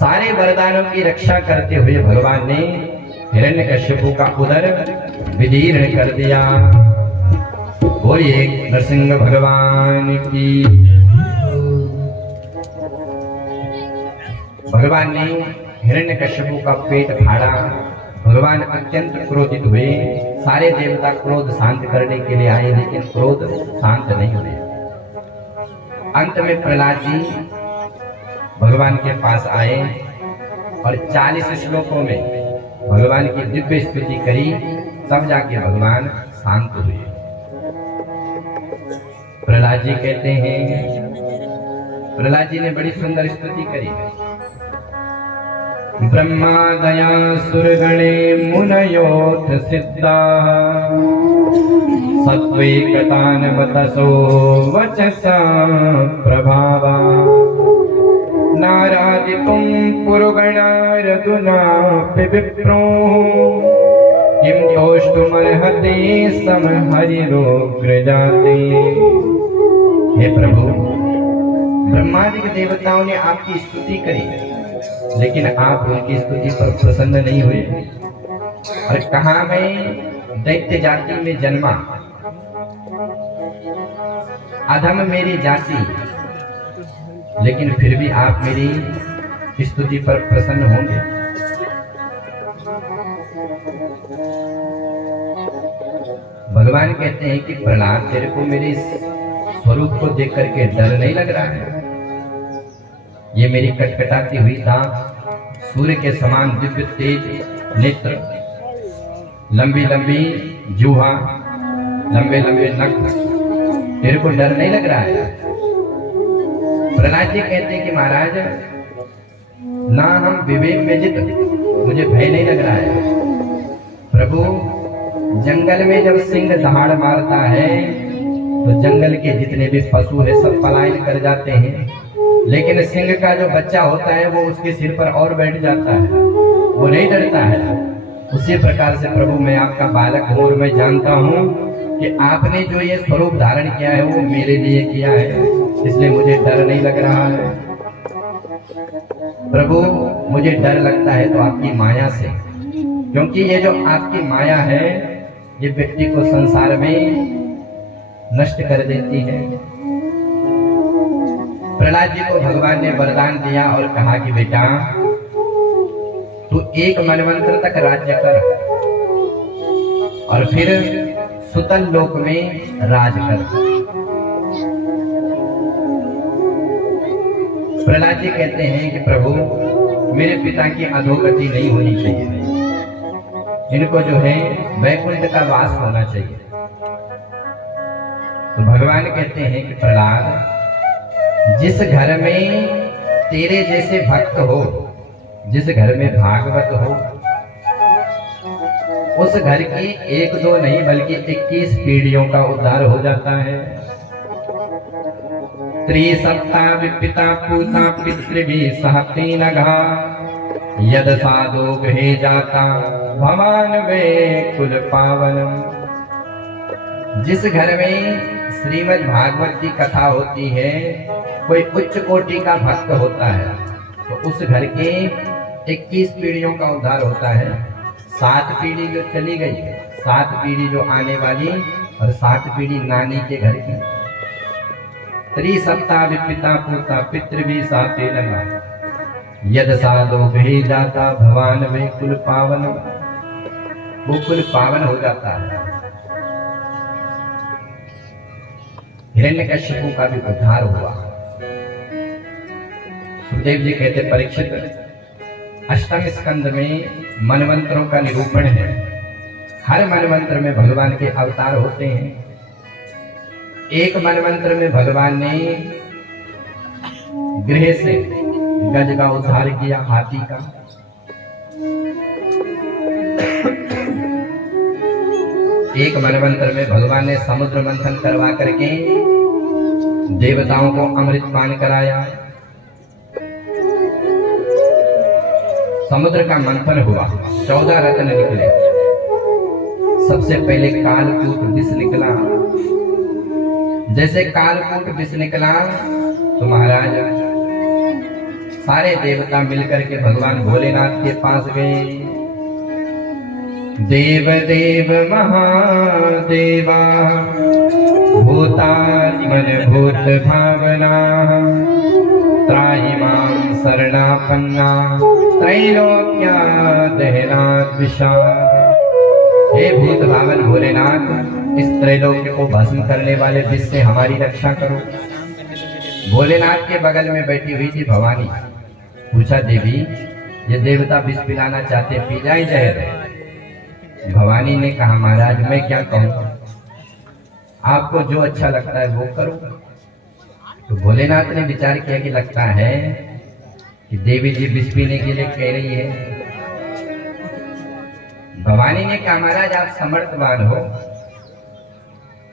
सारे वरदानों की रक्षा करते हुए भगवान ने हिरण्यकश्यपु का उदर विदीर्ण कर दिया। बोलिए नरसिंह भगवान की। भगवान ने हिरण्यकश्यपु का पेट फाड़ा। भगवान अत्यंत क्रोधित हुए। सारे देवता क्रोध शांत करने के लिए आए लेकिन क्रोध शांत नहीं हुए। अंत में प्रहलाद जी भगवान के पास आए और 40 श्लोकों में भगवान की दिव्य स्तुति करी। तब जाके भगवान शांत हुए। प्रहलाद जी कहते हैं, प्रहलाद जी ने बड़ी सुंदर स्तुति करी। ब्रह्मादया सुरगणे मुनयोथ सिद्धा सत्वैकतानवतसो वचसा प्रभावा नारादितुं पुरुगणारदुना विप्रो किं तोष्टुमर्हते समहरिरोग्रजाते। हे प्रभु, ब्रह्मादि देवताओं ने आपकी स्तुति करी लेकिन आप उनकी स्तुति पर प्रसन्न नहीं हुए। और कहा मैं दैत्य जाति में जन्मा, अधम मेरी जाति, लेकिन फिर भी आप मेरी स्तुति पर प्रसन्न होंगे। भगवान कहते हैं कि प्रहलाद तेरे को मेरे स्वरूप को देख करके डर नहीं लग रहा है? ये मेरी कटकटाती हुई दांत, सूर्य के समान दिव्य तेज नेत्र, लंबी लंबी जुहा, लंबे लंबे नख, तेरे को डर नहीं लग रहा है? प्रहलाद जी कहते हैं कि महाराज ना हम विवेक में जित, मुझे भय नहीं लग रहा है। प्रभु, जंगल में जब सिंह दहाड़ मारता है तो जंगल के जितने भी पशु है सब पलायन कर जाते हैं, लेकिन सिंह का जो बच्चा होता है वो उसके सिर पर और बैठ जाता है, वो नहीं डरता है। उसी प्रकार से प्रभु मैं आपका बालक हूँ और मैं जानता हूँ कि आपने जो ये स्वरूप धारण किया है वो मेरे लिए किया है, इसलिए मुझे डर नहीं लग रहा है। प्रभु मुझे डर लगता है तो आपकी माया से, क्योंकि ये जो आपकी माया है ये व्यक्ति को संसार में नष्ट कर देती है। प्रहलाद जी को भगवान ने वरदान दिया और कहा कि बेटा तू 1 मनवंतर तक राज्य कर और फिर सुतल लोक में राज कर। प्रहलाद जी कहते हैं कि प्रभु मेरे पिता की अधोगति नहीं होनी चाहिए, इनको जो है वैकुंठ का वास होना चाहिए। तो भगवान कहते हैं कि प्रहलाद, जिस घर में तेरे जैसे भक्त हो, जिस घर में भागवत हो, उस घर की 1-2 नहीं बल्कि 21 पीढ़ियों का उद्धार हो जाता है। त्रिसप्ता विपिता पूता पितृभि सह तीन घा, यद साधो गृहे जाता भवान वे कुल पावनम। जिस घर में श्रीमद् भागवत की कथा होती है, कोई उच्च कोटि का भक्त होता है, तो उस घर के 21 पीढ़ियों का उद्धार होता है। 7 पीढ़ी जो चली गई, 7 पीढ़ी जो आने वाली और 7 पीढ़ी नानी के घर की। त्रिसप्ता विपिता पूता पितृभि साते लगा, यद साधो गृहे जाता भवान वे कुल पावन। वो कुल पावन हो जाता है। हिरण्यकश्यप का भी उद्धार हुआ। सुखदेव जी कहते परीक्षित, 8वें स्कंद में मनवंतरों का निरूपण है। हर मनवंत्र में भगवान के अवतार होते हैं। एक मनवंत्र में भगवान ने गृह से गज का उद्धार किया, हाथी का। एक मनवंत्र में भगवान ने समुद्र मंथन करवा करके देवताओं को अमृत पान कराया। समुद्र का मंथन हुआ, 14 रत्न निकले। सबसे पहले कालकूट विष निकला। जैसे कालकूट विष निकला तो महाराज सारे देवता मिलकर के भगवान भोलेनाथ के पास गए। देव देव महादेवा भूतात्मन भूत भावना, त्राहि मां शरणापन्ना त्रैलोक्या दहनात् विषाद। हे भूत भावन भोलेनाथ, इस त्रैलोक्य को भस्म करने वाले विष से हमारी रक्षा करो। भोलेनाथ के बगल में बैठी हुई थी भवानी। पूछा देवी, ये देवता विष पिलाना चाहते, पी जाए जहर। भवानी ने कहा महाराज मैं क्या कहूँ, आपको जो अच्छा लगता है वो करो। तो भोलेनाथ ने विचार किया कि लगता है कि देवी जी विष पीने के लिए कह रही है। भवानी ने कहा महाराज आप समर्थवान हो,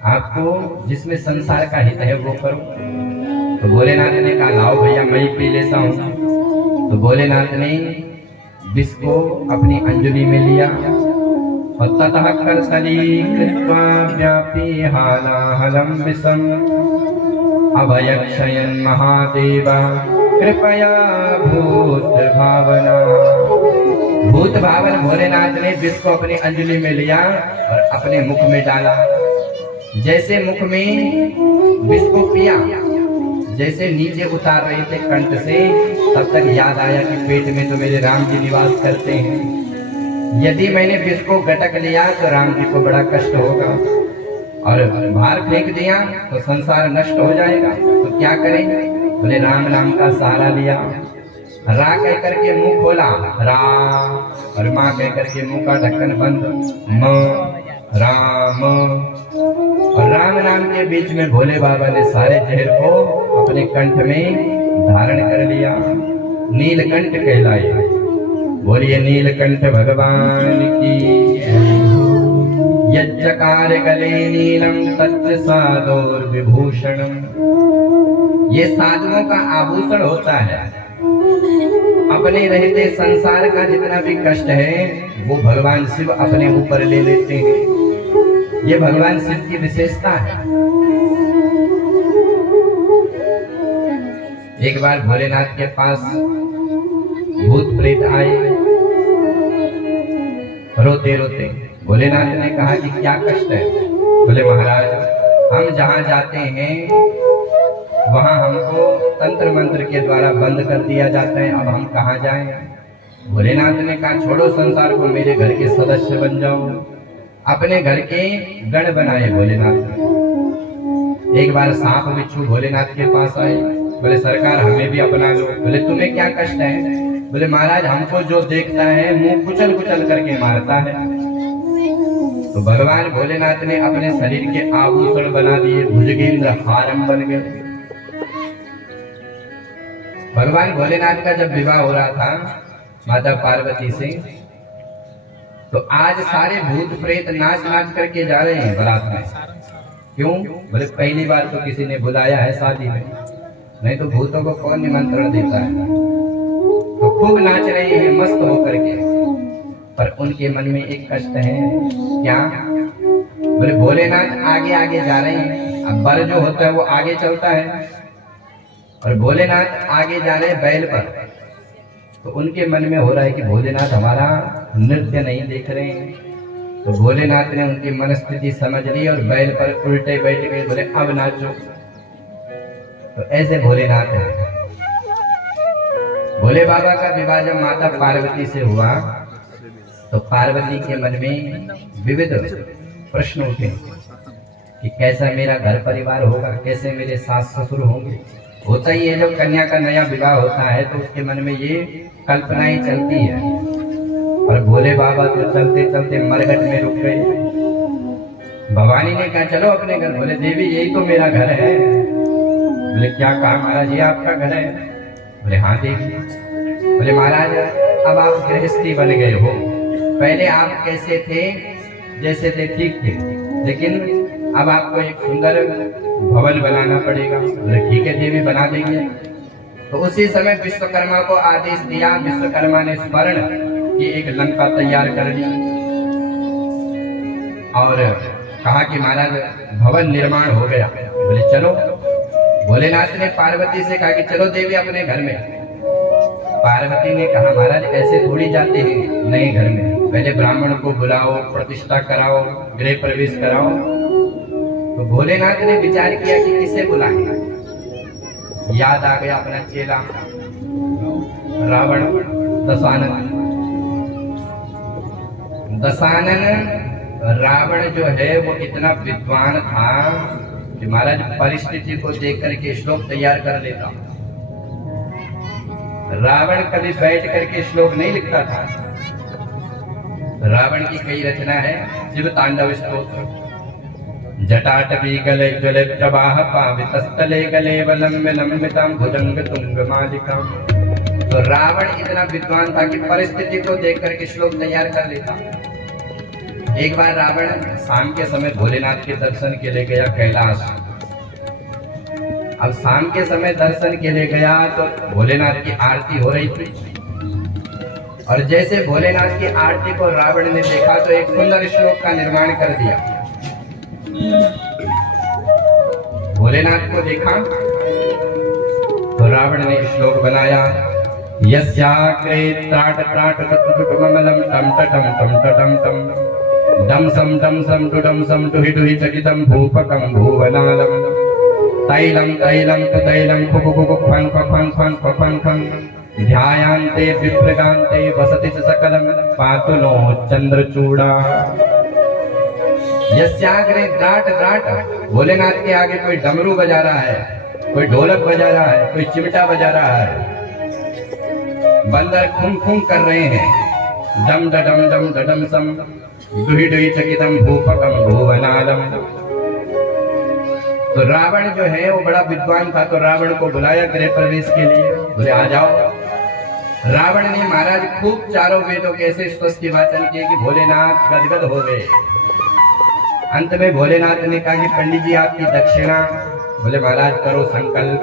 आपको जिसमें संसार का हित है वो करो। तो भोलेनाथ ने कहा लाओ भैया मैं ही पी लेता हूँ। तो भोलेनाथ ने विष को अपनी अंजलि में लिया और ततः करसली कृत्वा व्यापी हालाहलम विषम अभयक्षयन् महादेवा कृपया भूत भावना। भूत भावन भोलेनाथ ने विष को अपनी अंजलि में लिया और अपने मुख में डाला। जैसे मुख में विष को पिया, जैसे नीचे उतार रहे थे कंठ से, तब तक याद आया कि पेट में तो मेरे राम जी निवास करते हैं। यदि मैंने विष को गटक लिया तो राम जी को बड़ा कष्ट होगा, और बाहर फेंक दिया तो संसार नष्ट हो जाएगा। तो क्या करें? बोले राम नाम का सहारा लिया। रा कह करके मुंह खोला, रा, और माँ कह करके मुंह का ढक्कन बंद, म, राम। और राम नाम के बीच में भोले बाबा ने सारे जहर को अपने कंठ में धारण कर लिया। नीलकंठ कहलाए। बोलिए नीलकंठ भगवान की। यज्जकार गले नीलम तच्च साधोर विभूषणम। ये साधुओं का आभूषण होता है। अपने रहते संसार का जितना भी कष्ट है वो भगवान शिव अपने ऊपर ले लेते हैं। ये भगवान शिव की विशेषता है। एक बार भोलेनाथ के पास भूत प्रेत आए रोते रोते। भोलेनाथ ने कहा कि क्या कष्ट है? बोले महाराज, हम जहाँ जाते हैं वहाँ हमको तंत्र मंत्र के द्वारा बंद कर दिया जाता है, अब हम कहाँ जाएं? भोलेनाथ ने कहा छोड़ो संसार को, मेरे घर के सदस्य बन जाओ। अपने घर के गण बनाए भोलेनाथ। एक बार सांप बिच्छू भोलेनाथ के पास आए, बोले सरकार हमें भी अपना लो। बोले तुम्हें क्या कष्ट है? बोले महाराज हमको जो देखता है मुंह कुचल कुचल करके मारता है। तो भगवान भोलेनाथ ने अपने शरीर के आभूषण बना दिए, भुजगेंद्र हारम बन गए। भगवान भोलेनाथ का जब विवाह हो रहा था माता पार्वती से, तो आज सारे भूत प्रेत नाच नाच करके जा रहे हैं बारात में। क्यों? बोले पहली बार तो किसी ने बुलाया है शादी में, नहीं तो भूतों को कौन निमंत्रण देता है। तो खूब नाच रहे हैं मस्त होकर के, पर उनके मन में एक कष्ट है। क्या? बोले भोलेनाथ आगे आगे जा रहे हैं, अब बर जो होता है वो आगे चलता है और भोलेनाथ आगे जा रहे हैं बैल पर। तो उनके मन में हो रहा है कि भोलेनाथ हमारा नृत्य नहीं देख रहे हैं। तो भोलेनाथ ने उनकी मनस्थिति समझ ली और बैल पर उल्टे बैठ गए, बोले अब नाचो। तो ऐसे भोलेनाथ है। भोले बाबा का विवाह जब माता पार्वती से हुआ तो पार्वती के मन में विविध प्रश्न उठे कि कैसा मेरा घर परिवार होगा, कैसे मेरे सास ससुर होंगे। होता ही है जब कन्या का नया विवाह होता है तो उसके मन में ये कल्पनाएं चलती है। और भोले बाबा तो चलते चलते मरघट में रुक गए। भवानी ने कहा चलो अपने घर। बोले देवी यही तो मेरा घर है। बोले क्या कहा महाराज, ये आपका घर है? बोले हाँ देवी। बोले महाराज अब आप गृहस्थी बन गए हो, पहले आप कैसे थे? जैसे थे ठीक थे, लेकिन अब आपको एक सुंदर भवन बनाना पड़ेगा। बोले ठीक है देवी बना देंगे। तो उसी समय विश्वकर्मा को आदेश दिया। विश्वकर्मा ने स्वर्ण की एक लंका तैयार कर ली और कहा कि महाराज भवन निर्माण हो गया। बोले चलो। भोलेनाथ ने पार्वती से कहा कि चलो देवी अपने घर में। पार्वती ने कहा महाराज ऐसे थोड़ी जाते हैं नए घर में, पहले ब्राह्मण को बुलाओ, प्रतिष्ठा कराओ, गृह प्रवेश कराओ। तो भोलेनाथ ने विचार किया कि किसे बुलाएंगे। याद आ गया अपना चेला रावण दशानन। रावण जो है वो इतना विद्वान था कि महाराज परिस्थिति को देख करके श्लोक तैयार कर लेता। रावण कभी बैठ करके श्लोक नहीं लिखता था। रावण की कई रचना है। शिव तांडव स्तोत्र, जटाटवी गले ज्वले प्रवाह पावितस्थले गले वलंबितं भुजंग तुंग मालिकम्। तो रावण इतना विद्वान था कि परिस्थिति को देख करके श्लोक तैयार कर लेता। एक बार रावण शाम के समय भोलेनाथ के दर्शन के लिए गया कैलाश। अब शाम के समय दर्शन के लिए गया तो भोलेनाथ की आरती हो रही थी और जैसे भोलेनाथ की आरती को रावण ने देखा तो एक सुंदर श्लोक का निर्माण कर दिया। भोलेनाथ को देखा तो रावण ने श्लोक बनाया, यस्याग्रे त्राट त्राट तत्तुटुममलं टम टटम टम टटम टम डम सम टुडम सम टुहि टुहि चकितं भूपकं भुवनालम तैलं तैलं तु तैलं कुकुकुकु फन फन फन फन फन ध्यायान्ते विप्रगान्ते वसति च सकलं पातु नो चंद्रचूड़ा। यस्याग्रे द्राट द्राट, भोलेनाथ के आगे कोई डमरू बजा रहा है, कोई ढोलक बजा रहा है, कोई चिमटा बजा रहा है, बंदर खुम खुम कर रहे हैं। डम डडम डम डडम सम दुहि दुहि चकितम भूपकम भुवनालम। तो रावण जो है वो बड़ा विद्वान था, तो रावण को बुलाया गृह प्रवेश के लिए। बोले आ जाओ। रावण ने महाराज खूब चारों वेदों के ऐसे स्वस्ति वाचन किए कि भोलेनाथ गदगद हो गए। अंत में भोलेनाथ ने कहा कि पंडित जी आपकी दक्षिणा। बोले महाराज करो संकल्प।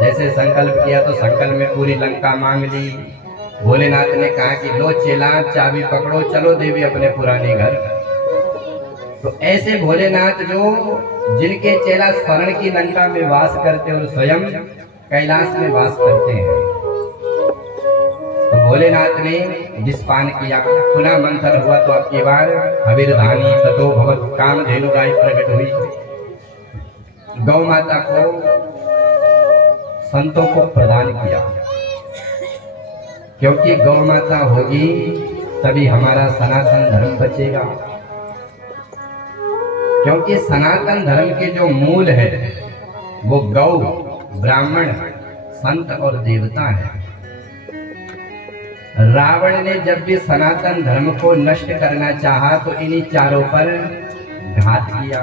जैसे संकल्प किया तो संकल्प में पूरी लंका मांग ली। भोलेनाथ ने कहा कि लो चेला चाबी पकड़ो, चलो देवी अपने पुराने घर। तो ऐसे भोलेनाथ जो जिनके चेला स्वर्ण की लंका में वास करते और स्वयं कैलाश में वास करते हैं। भोलेनाथ ने जिस पान किया, पुनः मंथन हुआ तो अब की बार हविर्धानी ततो भवत काम धेनु गाय प्रकट हुई। गौ माता को संतों को प्रदान किया, क्योंकि गौ माता होगी तभी हमारा सनातन धर्म बचेगा। क्योंकि सनातन धर्म के जो मूल है वो गौ, ब्राह्मण, संत और देवता है। रावण ने जब भी सनातन धर्म को नष्ट करना चाहा तो इन्हीं चारों पर घात किया,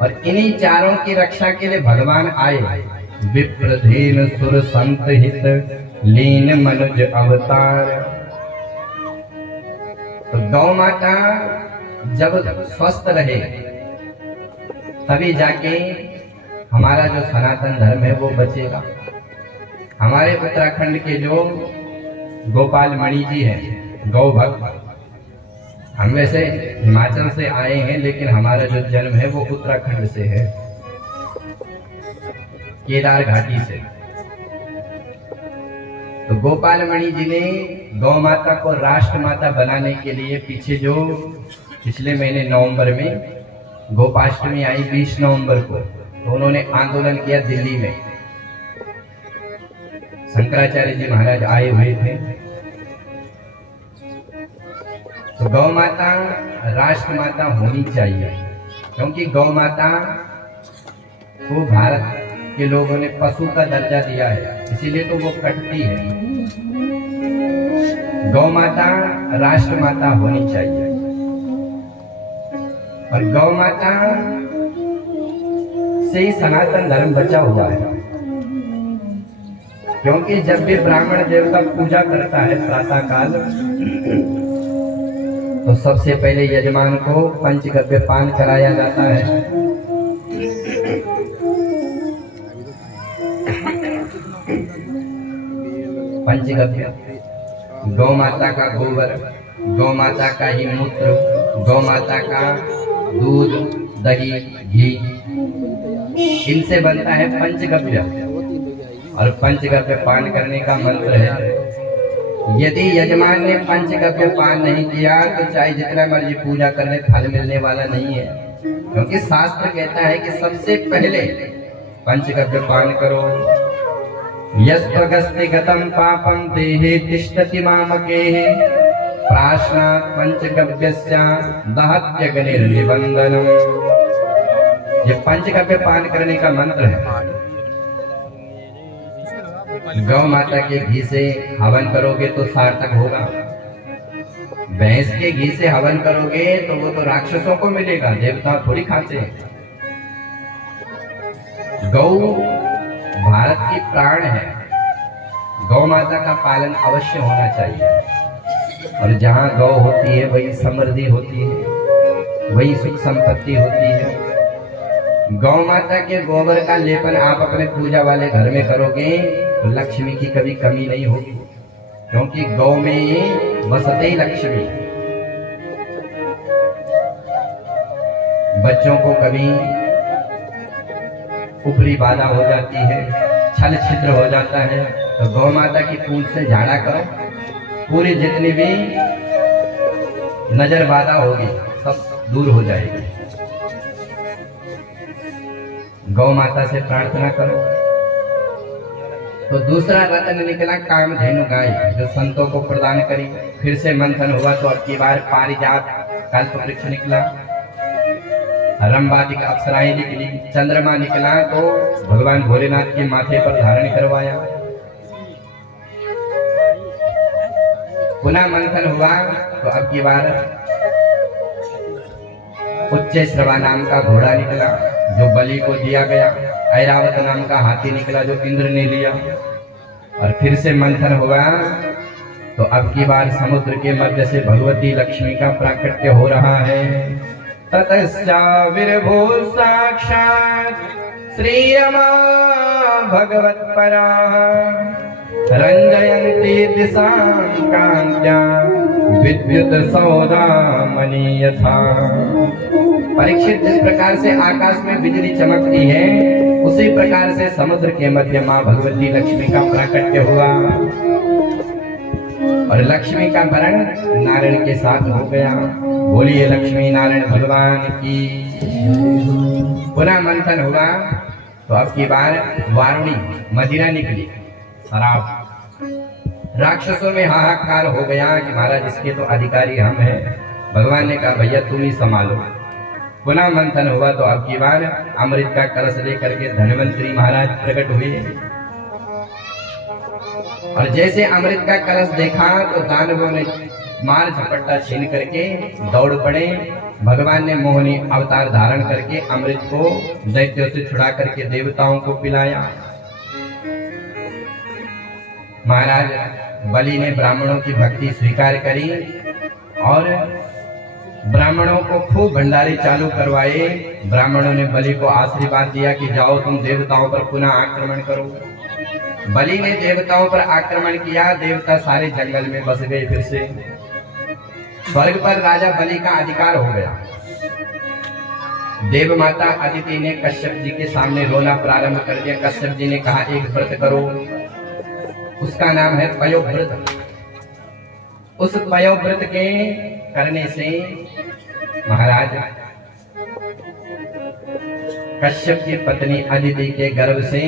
और इन्हीं चारों की रक्षा के लिए भगवान आए। विप्रधीन सुर संत हित लीन मनुज अवतार। तो गौ माता जब स्वस्थ रहे तभी जाके हमारा जो सनातन धर्म है वो बचेगा। हमारे उत्तराखंड के जो गोपाल मणि जी हैं, गौ भक्त, हम वैसे हिमाचल से आए हैं लेकिन हमारा जो जन्म है वो उत्तराखंड से है, केदार घाटी से। तो गोपाल मणि जी ने गौ माता को राष्ट्र माता बनाने के लिए पिछले महीने नवंबर में गोपाष्टमी आई 20 नवंबर को, तो उन्होंने आंदोलन किया दिल्ली में। शंकराचार्य जी महाराज आए हुए थे। तो गौ माता राष्ट्र माता होनी चाहिए, क्योंकि गौ माता को भारत के लोगों ने पशु का दर्जा दिया है, इसीलिए तो वो कटती है। गौ माता राष्ट्र माता होनी चाहिए। और गौ माता से ही सनातन धर्म बचा हुआ है, क्योंकि जब भी ब्राह्मण देवता पूजा करता है प्रातः काल, तो सबसे पहले यजमान को पंचगव्य पान कराया जाता है। पंचगव्य गौ माता का गोबर, गौ माता का ही मूत्र, गौ माता का दूध, दही, घी, इनसे बनता है पंचगव्य। और पंचगव्य पान करने का मंत्र है। यदि यजमान ने पंचगव्य पान नहीं किया तो चाहे जितना मर्जी पूजा करने फल मिलने वाला नहीं है, क्योंकि शास्त्र कहता है कि सबसे पहले पंचगव्य पान करो। यस्त्वगस्ति गतं पापं देहे तिष्ठति मामकेः प्राश्नात् पंचगव्यस्य दहत्यग्निर्निबन्धनम्। ये पंचगव्य पान करने का मंत्र है। गौ माता के घी से हवन करोगे तो सार्थक होगा। भैंस के घी से हवन करोगे तो वो तो राक्षसों को मिलेगा, देवता थोड़ी खाते हैं। गौ भारत की प्राण है। गौ माता का पालन अवश्य होना चाहिए। और जहाँ गौ होती है वही समृद्धि होती है, वही सुख संपत्ति होती है। गौ माता के गोबर का लेपन आप अपने पूजा वाले घर में करोगे तो लक्ष्मी की कभी कमी नहीं होगी, क्योंकि गौ में बसते ही लक्ष्मी। बच्चों को कभी ऊपरी बाधा हो जाती है, छल छिद्र हो जाता है, तो गौ माता की पूंछ से झाड़ा करो, पूरी जितनी भी नजर बाधा होगी सब दूर हो जाएगी। गौ माता से प्रार्थना करो। तो दूसरा रत्न निकला कामधेनु गाय, जो संतों को प्रदान करी। फिर से मंथन हुआ तो अब की बार पारिजात कल्प वृक्ष निकला, रंबादिक अप्सराएं निकली, चंद्रमा निकला तो भगवान भोलेनाथ के माथे पर धारण करवाया। पुनः मंथन हुआ तो अब की बार उच्चैश्रवा नाम का घोड़ा निकला जो बलि को दिया गया। ऐरावत नाम का हाथी निकला जो इंद्र ने लिया। और फिर से मंथन हुआ तो अब की बार समुद्र के मध्य से भगवती लक्ष्मी का प्राकट्य हो रहा है। ततश्चाविर्भू साक्षात् श्री रमा भगवत्परा रंजयन्ति दिशां कान्त्या विद्युत सौदामणि यथा। परीक्षित, जिस प्रकार से आकाश में बिजली चमकती है उसी प्रकार से समुद्र के मध्य मां भगवती लक्ष्मी का प्राकट्य हुआ। और लक्ष्मी का वरण नारायण के साथ हो गया। बोलिए लक्ष्मी नारायण भगवान की। पुनः मंथन हुआ तो अब की बार वारुणी मदिरा निकली, शराब। राक्षसों में हाहाकार हो गया कि महाराज इसके तो अधिकारी हम हैं। भगवान ने कहा भैया तुम ही संभालो। पुनः मंथन हुआ तो अब की बार अमृत का कलश लेकर के धन्वंतरी महाराज प्रकट हुए। और जैसे अमृत का कलश देखा तो दानवों ने मार झपट्टा छीन करके दौड़ पड़े। भगवान ने मोहिनी अवतार धारण करके अमृत को दैत्यों से छुड़ा करके देवताओं को पिलाया। महाराज बलि ने ब्राह्मणों की भक्ति स्वीकार करी और ब्राह्मणों को खूब भंडारे चालू करवाए। ब्राह्मणों ने बलि को आशीर्वाद दिया कि जाओ तुम देवताओं पर पुनः आक्रमण करो। बलि ने देवताओं पर आक्रमण किया। देवता सारे जंगल में बस गए। फिर से स्वर्ग पर राजा बलि का अधिकार हो गया। देव माता अदिति ने कश्यप जी के सामने रोना प्रारंभ कर दिया। कश्यप जी ने कहा एक व्रत करो, उसका नाम है पयोव्रत। उस पयोव्रत के करने से महाराज कश्यप की पत्नी अदिति के गर्भ से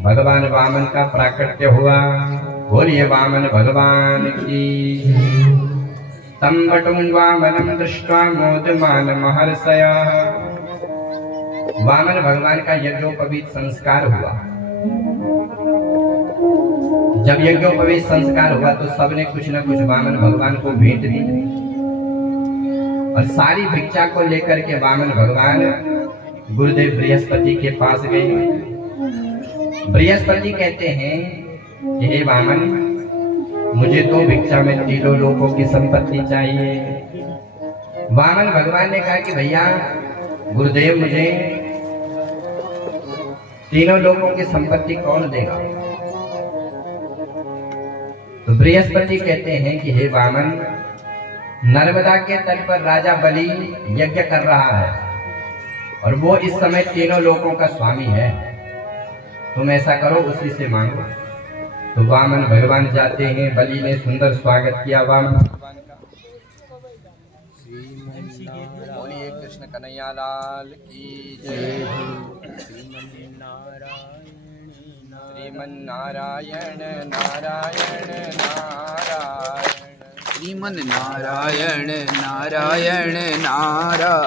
भगवान वामन का प्राकट्य हुआ। बोलिए वामन भगवान की। तम वटुं वामनं दृष्ट्वा मोदमान महर्षया। वामन भगवान का यज्ञोपवीत संस्कार हुआ। जब यज्ञोपवीत संस्कार हुआ तो सबने कुछ न कुछ वामन भगवान को भेंट दी और सारी भिक्षा को लेकर के वामन भगवान गुरुदेव बृहस्पति के पास गए। बृहस्पति कहते हैं कि हे वामन, मुझे तो भिक्षा में तीनों लोकों की संपत्ति चाहिए। वामन भगवान ने कहा कि भैया गुरुदेव मुझे तीनों लोकों की संपत्ति कौन देगा? तो बृहस्पति कहते हैं कि हे वामन, नर्मदा के तट पर राजा बलि यज्ञ कर रहा है और वो इस समय तीनों लोकों का स्वामी है। तुम ऐसा करो, उसी से मांगो। तो वामन भगवान जाते हैं। बलि ने सुंदर स्वागत किया वामन भगवान का। बोलिए कृष्ण कन्हैया लाल की जय। श्रीमन नारायण नारायण नारायण, श्रीमन नारायण नारायण नारायण।